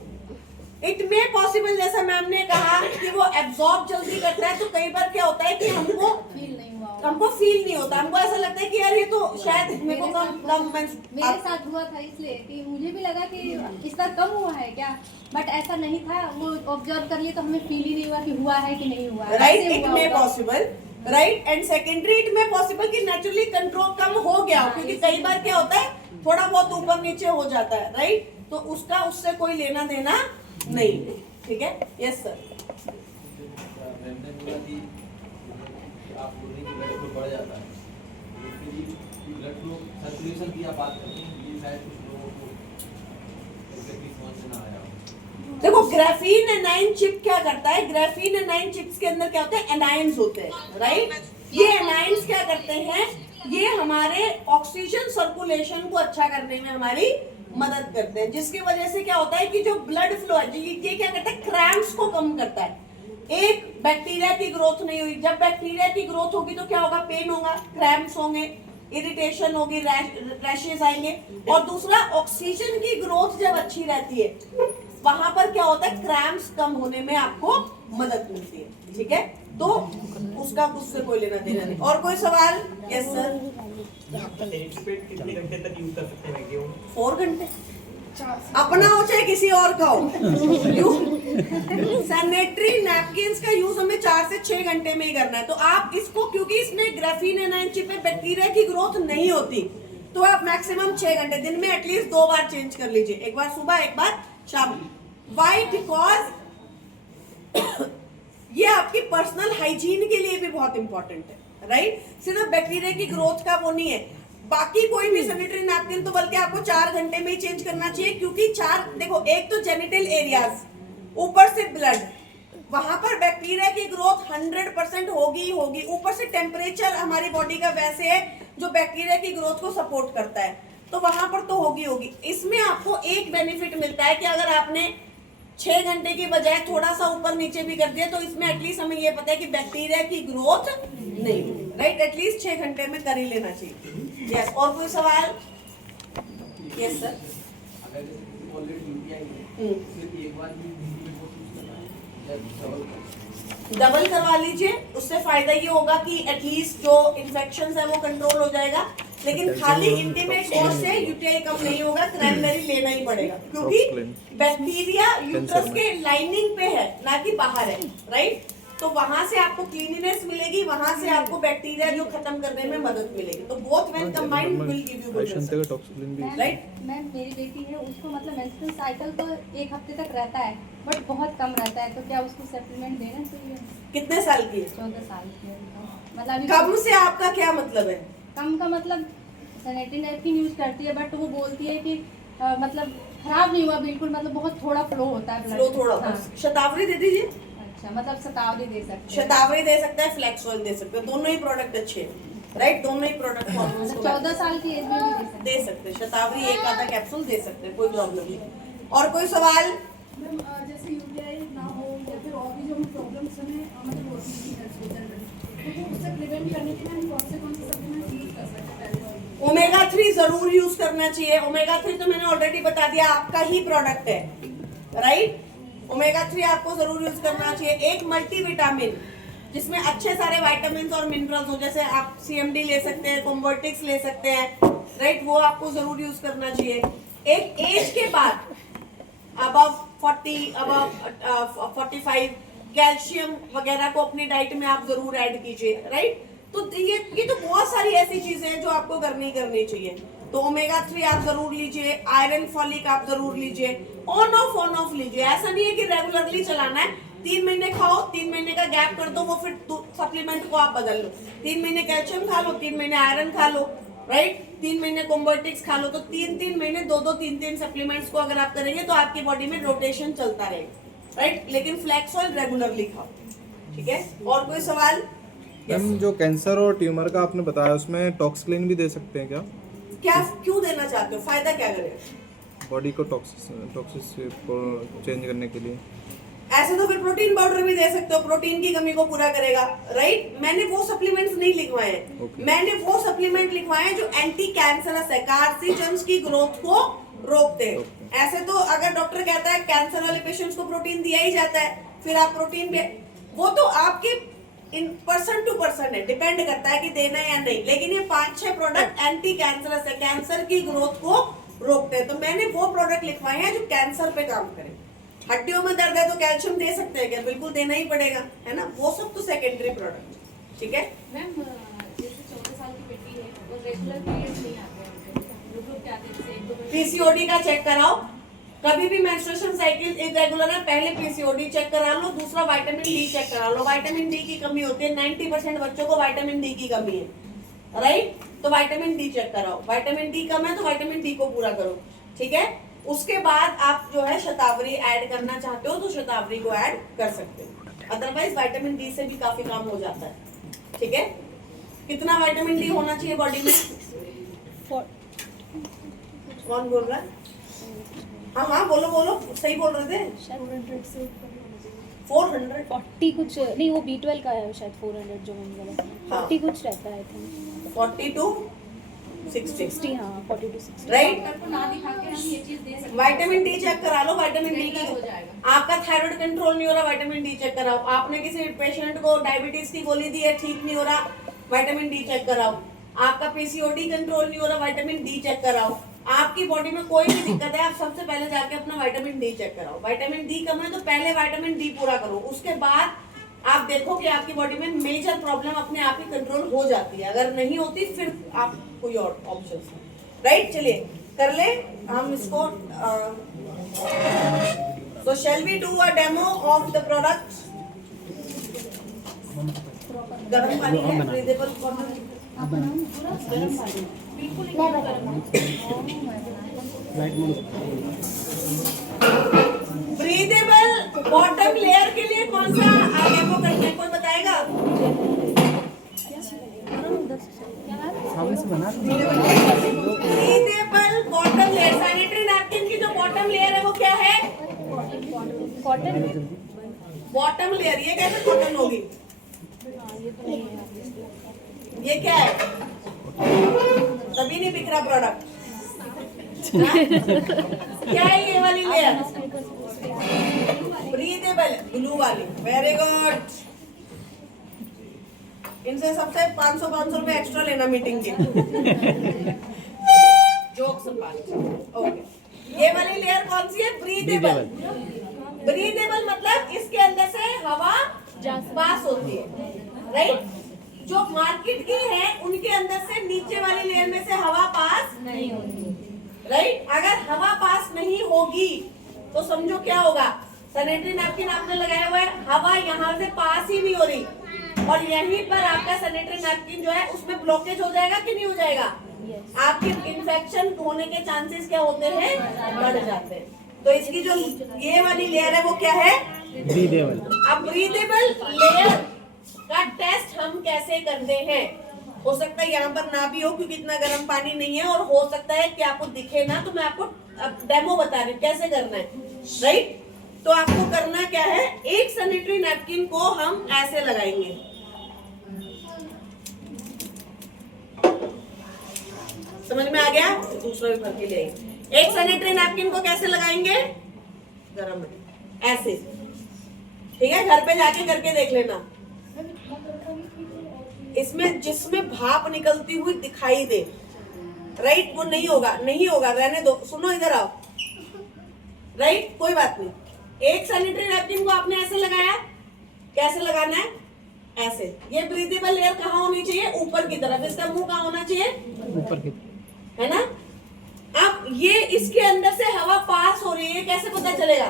इट मे पॉसिबल, जैसा मैम ने कहा कि वो एब्जॉर्ब जल्दी करता है, तो कई बार क्या होता है कि हमको फील नहीं होता, हमको ऐसा लगता है कि यार ये तो शायद मेरे को कम मेरे साथ हुआ था, इसलिए कि मुझे भी लगा कि इस बार कम हुआ है क्या, बट ऐसा नहीं था। वो ऑब्जर्व कर लिए तो हमें फील ही नहीं हुआ कि हुआ है कि नहीं हुआ, right. It may possible, right. And secondary it में पॉसिबल कि नेचुरली कंट्रोल कम हो गया, क्योंकि कई बार क्या होता है थोड़ा बहुत ऊपर नीचे हो जाता है, राइट। तो उसका उससे कोई लेना देना नहीं, ठीक है। Yes sir. आप बोल रहे हैं कि ब्लड फ्लो बढ़ जाता है, ब्लड फ्लो सर्कुलेशन की आप बात करते हैं, ये शायद कुछ लोगों को एग्जैक्टली समझ में ना आया। देखो, ग्राफीन एनाइन चिप क्या करता है? ग्राफीन एनाइन चिप्स के अंदर क्या होते हैं? एनाइंस होते हैं, राइट। ये एनाइंस क्या करते हैं? ये हमारे ऑक्सीजन सर्कुलेशन को अच्छा करने में हमारी मदद करते हैं, जिसकी वजह से क्या होता है कि जो ब्लड फ्लो है ये क्या करता है? क्रैम्प्स को कम करता है। एक बैक्टीरिया की ग्रोथ नहीं हुई, जब बैक्टीरिया की ग्रोथ होगी तो क्या होगा? पेन होगा, क्रैम्प्स होंगे, इरिटेशन होगी, रैशेस आएंगे। और दूसरा, ऑक्सीजन की ग्रोथ जब अच्छी रहती है वहां पर क्या होता है? क्रैम्प्स कम होने में आपको मदद मिलती है, ठीक है। तो उसका उससे कोई लेना देना नहीं। और कोई सवाल? Yes sir. कितने घंटे तक यूज कर सकते हैं? 4 घंटे, अपना हो चाहे किसी और का हो। सैनिटरी नैपकिन्स का यूज हमें 4 से 6 घंटे में ही करना है। तो आप इसको, क्योंकि इसमें ग्राफीन एनाइन चिप में बैक्टीरिया की ग्रोथ नहीं होती, तो आप मैक्सिमम 6 घंटे, दिन में एटलीस्ट 2 बार चेंज कर लीजिए, एक बार सुबह एक बार शाम। वाई? बिकॉज ये आपकी पर्सनल हाइजीन के लिए भी बहुत इंपॉर्टेंट है, राइट। सिर्फ बैक्टीरिया की ग्रोथ का वो नहीं है। बाकी कोई भी सैनिटरी नैपकिन तो बल्कि आपको 4 घंटे में ही चेंज करना चाहिए, क्योंकि देखो, एक तो जेनिटल एरियाज, ऊपर से ब्लड, वहां पर बैक्टीरिया की ग्रोथ 100% होगी ही होगी। ऊपर से टेम्परेचर हमारी बॉडी का वैसे है जो बैक्टीरिया की ग्रोथ को सपोर्ट करता है, तो वहां पर तो होगी होगी। इसमें आपको एक बेनिफिट मिलता है कि अगर आपने 6 घंटे की बजाय थोड़ा सा ऊपर नीचे भी कर दिया तो इसमें एटलीस्ट हमें ये पता है कि बैक्टीरिया की ग्रोथ नहीं होगी, राइट। एटलीस्ट 6 घंटे में कर ही लेना चाहिए। यस, और कोई सवाल? Yes sir. अगर जैसे किसी को ऑलरेडी यूटीआई है, सिर्फ एक बार भी यूटीआई को यूज करना है या डबल करवा लीजिए, उससे फायदा ये होगा कि एटलीस्ट जो इन्फेक्शन है वो कंट्रोल हो जाएगा। लेकिन खाली इंटीमेट कोर्स से यूटीआई कम नहीं होगा, क्रैनबेरी लेना ही पड़ेगा क्योंकि बैक्टीरिया यूट्रस के लाइनिंग पे है ना कि बाहर है, राइट। तो वहां से आपको क्लीनिनेस मिलेगी, वहां से आपको बैक्टीरिया जो खत्म करने में मदद मिलेगी। तो both when combined will give you good result, right. Ma'am मेरी बेटी है, उसको मतलब मेंस्ट्रुअल साइकिल तो 1 हफ्ते तक रहता है बट बहुत कम रहता है, तो क्या उसको सप्लीमेंट देना चाहिए? कितने साल की है? 14 साल की है उनको। मतलब अभी कम से आपका क्या मतलब है? कम का मतलब सैनिटरी नैपकिन यूज करती है बट वो बोलती है कि मतलब खराब नहीं हुआ बिल्कुल, मतलब बहुत थोड़ा फ्लो होता है, फ्लो थोड़ा। हाँ। शतावरी दे दीजिए। अच्छा, मतलब शतावरी दे सकते हैं। शतावरी दे सकता है, फ्लेक्स ऑयल दे सकते हैं, दोनों ही प्रोडक्ट अच्छे हैं, राइट। दोनों ही प्रोडक्ट मतलब 14 साल की एज में भी दे सकते हैं। शतावरी एक आधा कैप्सूल दे सकते हैं, कोई प्रॉब्लम नहीं। और कोई सवाल? मैम जैसे यूटीआई ना हो या फिर और भी जो प्रॉब्लम्स हमें मतलब होती है जनरली, तो वो उससे प्रिवेंट करने के लिए हम कौन से सप्लीमेंट यूज कर सकते हैं? ओमेगा 3 जरूर यूज करना चाहिए। ओमेगा 3 तो मैंने ऑलरेडी बता दिया, आपका ही प्रोडक्ट है, राइट। ओमेगा 3 आपको जरूर यूज करना चाहिए। एक मल्टीविटामिन जिसमें अच्छे सारे विटामिन और मिनरल्स हो, जैसे आप CMD ले सकते हैं, कॉम्बर्टिक्स ले सकते हैं, राइट, वो आपको जरूर यूज करना चाहिए। एक एज के बाद अबव 40 अबव 45 कैल्शियम वगैरह को अपनी डाइट में आप जरूर ऐड कीजिए, राइट। तो ये तो बहुत सारी ऐसी चीजें हैं जो आपको करनी चाहिए। तो ओमेगा 3 आप जरूर लीजिए, आयरन फॉलिक आप जरूर लीजिए, ऑन ऑफ लीजिए। ऐसा नहीं है कि रेगुलरली चलाना है। 3 महीने खाओ, 3 महीने का गैप कर दो, वो फिर सप्लीमेंट को आप बदल लो। 3 महीने कैल्शियम खा लो, 3 महीने आयरन खा लो, राइट। 3 महीने कॉम्बर्टिक्स खा लो। तो 3 महीने 2-3 सप्लीमेंट्स को अगर आप करेंगे तो आपकी बॉडी में रोटेशन चलता रहेगा, राइट। लेकिन फ्लैक्स ऑयल रेगुलरली खाओ, ठीक है। और कोई सवाल? मैम जो कैंसर और ट्यूमर का आपने बताया उसमें टॉक्सिक्लिन भी दे सकते हैं क्या? क्या क्यों देना चाहते हो? फायदा क्या करेगा? बॉडी को टॉक्सिस को चेंज करने के लिए। ऐसे तो फिर प्रोटीन पाउडर भी दे सकते हो, प्रोटीन की कमी को पूरा करेगा, राइट। मैंने वो सप्लीमेंट्स नहीं लिखवाए हैं, Okay. मैंने वो सप्लीमेंट लिखवाए हैं जो एंटी कैंसरस है, कार्सिनोजेंस की ग्रोथ को रोकते हैं। Okay. ऐसे तो अगर डॉक्टर कहता है कैंसर वाले पेशेंट्स को प्रोटीन दिया ही जाता है, फिर आप प्रोटीन भी, वो तो आपके इन पर्सन टू पर्सन है, डिपेंड करता है कि देना है या नहीं। लेकिन ये 5-6 प्रोडक्ट एंटी कैंसरस है, कैंसर की ग्रोथ को रोकते हैं। तो मैंने वो प्रोडक्ट लिखवाए हैं जो कैंसर पे काम करें। हड्डियों में दर्द है तो कैल्शियम दे सकते हैं क्या? बिल्कुल देना ही पड़ेगा, है ना। वो सब तो सेकेंडरी प्रोडक्ट, ठीक है। मैम जैसे 14 साल की बेटी है वो रेगुलर पीरियड्स नहीं आते हैं, रुक जाते हैं, जैसे 1-2 महीने। पीसीओडी का चेक कराओ। कभी भी मेंस्ट्रुएशन साइकिल इरेगुलर है, पहले पीसीओडी चेक करा लो, दूसरा विटामिन डी चेक करा लो। विटामिन डी की कमी होती है, 90% बच्चों को विटामिन डी की कमी है, राइट। तो विटामिन डी चेक कराओ। विटामिन डी कम है तो विटामिन डी को पूरा करो, ठीक है। उसके बाद आप जो है शतावरी ऐड करना चाहते हो तो शतावरी को ऐड कर सकते हो। अदरवाइज विटामिन डी से भी काफी काम हो जाता है, ठीक है। कितना विटामिन डी होना चाहिए बॉडी में? कौन बोल रहा है? हाँ बोलो सही बोल रहे थे। 400 से 400 40 कुछ नहीं, वो B12 का है शायद 400 जो मैंने बोला, हाँ। 40 कुछ रहता है आई थिंक, 40 to 60, 60 हाँ 40 to 60। राइट। डॉक्टर को ना दिखा के हम ये चीज दे सकते हैं। विटामिन डी चेक करा लो, विटामिन डी रेगुलर हो की। जाएगा। आपका थायराइड कंट्रोल नहीं हो रहा, विटामिन डी चेक कराओ। आपने किसी पेशेंट को डायबिटीज की गोली दी है, ठीक नहीं हो रहा, विटामिन डी चेक कराओ। आपका पीसीओडी कंट्रोल नहीं हो रहा, विटामिन डी चेक कराओ। आपकी बॉडी में कोई भी दिक्कत है, आप सबसे पहले जाके अपना विटामिन डी चेक कराओ। विटामिन डी कम है तो पहले विटामिन डी पूरा करो, उसके बाद आप देखो कि आपकी बॉडी में मेजर प्रॉब्लम अपने आप ही कंट्रोल हो जाती है। अगर नहीं होती फिर आप कोई और ऑप्शन, राइट। चलिए कर ले हम इसको। So shall we do a demo of the product? गर्म पानी है, breathable water। गर्म पानी बिल्कुल ही गर्म। breathable बॉटम लेयर के लिए कौन सा डेमो करना है, कोई बताएगा? Breathable bottom layer, sanitary napkin की जो बॉटम लेयर है वो क्या है? कॉटन। Bottom layer. ये कैसे कॉटन होगी? ये क्या है? तभी नहीं बिक रहा प्रोडक्ट। क्या है ये वाली लेयर? ब्रीदेबल ब्लू वाली। Very good. इनसे सबसे 500 रुपए एक्स्ट्रा लेना मीटिंग के। Jokes okay. ये वाली लेयर कौन सी है? ब्रीदेबल। ब्रीदेबल मतलब इसके अंदर से हवा पास होती है, राइट? जो मार्केट की है उनके अंदर से नीचे वाली लेयर में से हवा पास नहीं होगी, राइट? अगर हवा पास नहीं होगी तो समझो क्या होगा? सैनिटरी नैपकिन आपने लगाया हुआ है, हवा यहाँ से पास ही नहीं हो रही, और यहीं पर आपका सैनिटरी नैपकिन जो है उसमें ब्लॉकेज हो जाएगा कि नहीं हो जाएगा? आपके इन्फेक्शन होने के चांसेस क्या होते हैं? बढ़ जाते हैं। तो इसकी जो ये वाली लेयर है वो क्या है? ब्रीदेबल। अब ब्रीदेबल लेयर का टेस्ट हम कैसे करते हैं? हो सकता है यहाँ पर ना भी हो क्योंकि इतना गर्म पानी नहीं है, और हो सकता है कि आपको दिखे ना, तो मैं आपको डेमो बता रही हूँ कैसे करना है, राइट? तो आपको करना क्या है? एक सैनिटरी नैपकिन को हम ऐसे लगाएंगे, समझ में आ गया? दूसरा भी भर के ले आएंगे। एक सैनिटरी नैपकिन को कैसे लगाएंगे? गरम है ऐसे, ठीक है? घर पे जाके करके देख लेना। इसमें जिसमें भाप निकलती हुई दिखाई दे, राइट, वो नहीं होगा, नहीं होगा, रहने दो। सुनो, इधर आओ, राइट? कोई बात नहीं। एक सैनिटरी नैपकिन को आपने ऐसे लगाया, कैसे लगाना है? ऐसे। ये ब्रीदेबल लेयर कहाँ होनी चाहिए? ऊपर की तरफ। इसका मुंह कहाँ होना चाहिए? ऊपर की, है ना? अब ये इसके अंदर से हवा पास हो रही है, कैसे पता चलेगा?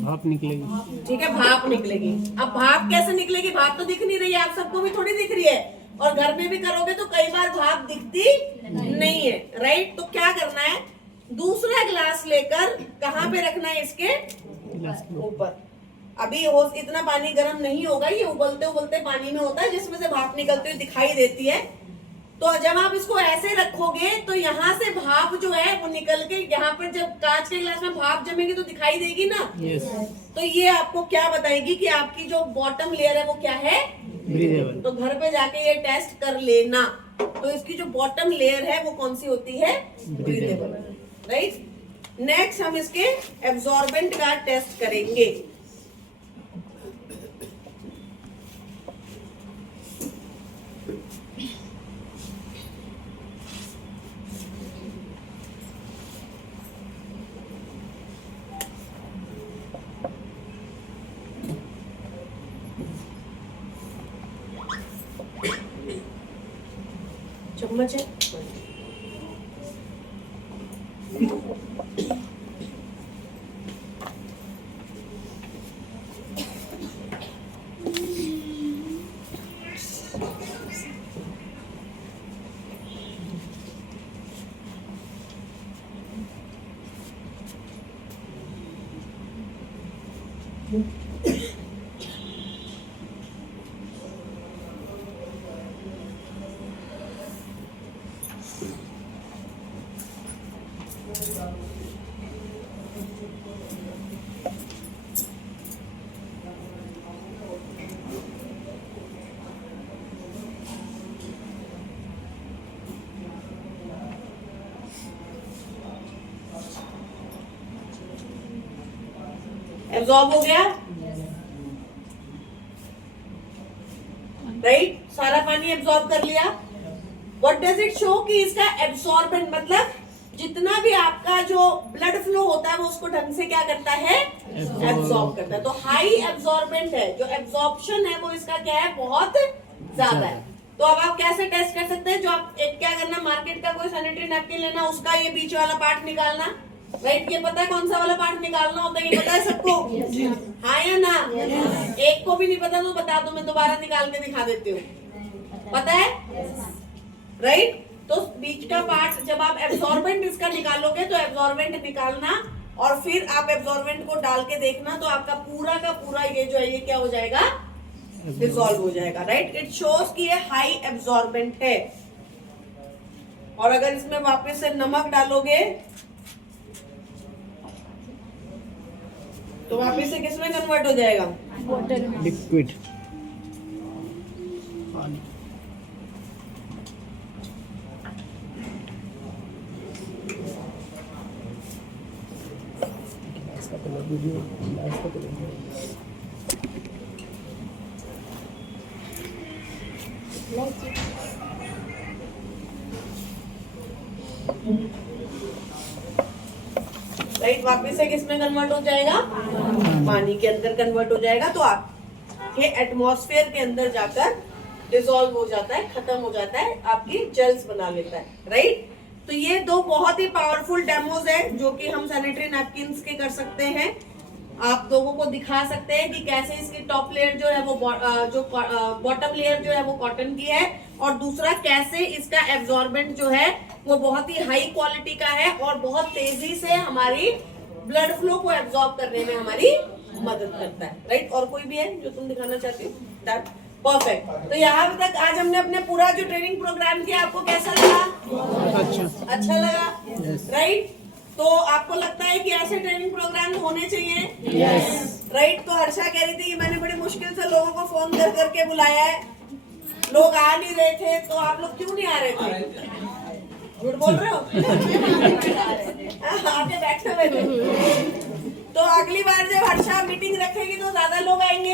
भाप निकलेगी, ठीक है, भाप निकलेगी। अब भाप कैसे निकलेगी? भाप तो दिख नहीं रही है, आप सबको भी थोड़ी दिख रही है, और घर में भी करोगे तो कई बार भाप दिखती नहीं है, राइट? तो क्या करना है? दूसरा ग्लास लेकर कहाँ पे रखना है? इसके ऊपर। अभी हो इतना पानी गर्म नहीं होगा, ये उबलते उबलते पानी में होता है जिसमें से भाप निकलती हुई दिखाई देती है। तो जब आप इसको ऐसे रखोगे तो यहाँ से भाप जो है वो निकल के यहाँ पर, जब कांच के गिलास में भाप जमेगी तो दिखाई देगी ना? तो ये आपको क्या बताएगी कि आपकी जो बॉटम लेयर है वो क्या है? ब्रीदेबल। तो घर पे जाके ये टेस्ट कर लेना। तो इसकी जो बॉटम लेयर है वो कौन सी होती है? Breathable, right? नेक्स्ट हम इसके एब्जॉर्बेंट का टेस्ट करेंगे। चम्मच है, एब्जॉर्ब हो गया, राइट? सारा पानी एब्जॉर्ब कर लिया। What does it show? कि इसका एब्सॉर्बेंट मतलब जितना भी आपका जो ब्लड फ्लो होता है वो उसको ढंग से क्या करता है? एब्सॉर्ब करता है। तो हाई एब्सॉर्बेंट है, जो एब्सॉर्प्शन है वो इसका क्या है? बहुत ज्यादा है। तो अब आप कैसे टेस्ट कर सकते हैं? जो आप एक क्या करना, मार्केट का कोई सैनिटरी नैपकिन लेना, उसका ये पीछे वाला पार्ट निकालना, राइट? ये पता है कौन सा वाला पार्ट निकालना होता है? ये पता है सबको? हाँ या ना? एक को भी नहीं पता तो बता दो, मैं दोबारा निकाल के दिखा देती हूँ। पता है, राइट? तो बीच का पार्ट जब आप एब्सॉर्बेंट इसका निकालोगे तो एब्सॉर्बेंट निकालना और फिर आप एब्जॉर्बेंट को डाल के देखना तो आपका पूरा का पूरा ये जो है ये क्या हो जाएगा, डिसॉल्व हो जाएगा, राइट। इट शोज कि ये हाई एब्जॉर्बेंट है। और अगर इसमें वापस से नमक डालोगे तो वापस से किसमें कन्वर्ट हो जाएगा, लिक्विड राइट। वापस से किसमें कन्वर्ट हो जाएगा, पानी के अंदर कन्वर्ट हो जाएगा। तो आपके एटमॉस्फेयर के अंदर जाकर डिसॉल्व हो जाता है, खत्म हो जाता है, आपकी जेल्स बना लेता है, राइट। तो ये दो बहुत ही पावरफुल डेमोज है जो कि हम सैनिटरी नैपकिन्स के कर सकते हैं। आप लोगों को दिखा सकते हैं कि कैसे इसकी टॉप लेयर जो है वो बॉटम लेयर जो है वो कॉटन की है, और दूसरा कैसे इसका एब्जॉर्बेंट जो है वो बहुत ही हाई क्वालिटी का है और बहुत तेजी से हमारी ब्लड फ्लो को एब्जॉर्ब करने में हमारी मदद करता है, राइट। और कोई भी है जो तुम दिखाना चाहती हो, दैट परफेक्ट। तो यहाँ तक आज हमने अपने पूरा जो ट्रेनिंग प्रोग्राम किया, आपको कैसा लगा, अच्छा लगा, राइट। तो आपको लगता है कि ऐसे ट्रेनिंग प्रोग्राम होने चाहिए, राइट। तो हर्षा कह रही थी कि मैंने बड़ी मुश्किल से लोगों को फोन कर करके बुलाया है, लोग आ नहीं रहे थे, तो आप लोग क्यों नहीं आ रहे थे, झूठ बोल रहे हो आके बैठे हुए थे। तो अगली बार जब हर्षा मीटिंग रखेगी तो ज्यादा लोग आएंगे।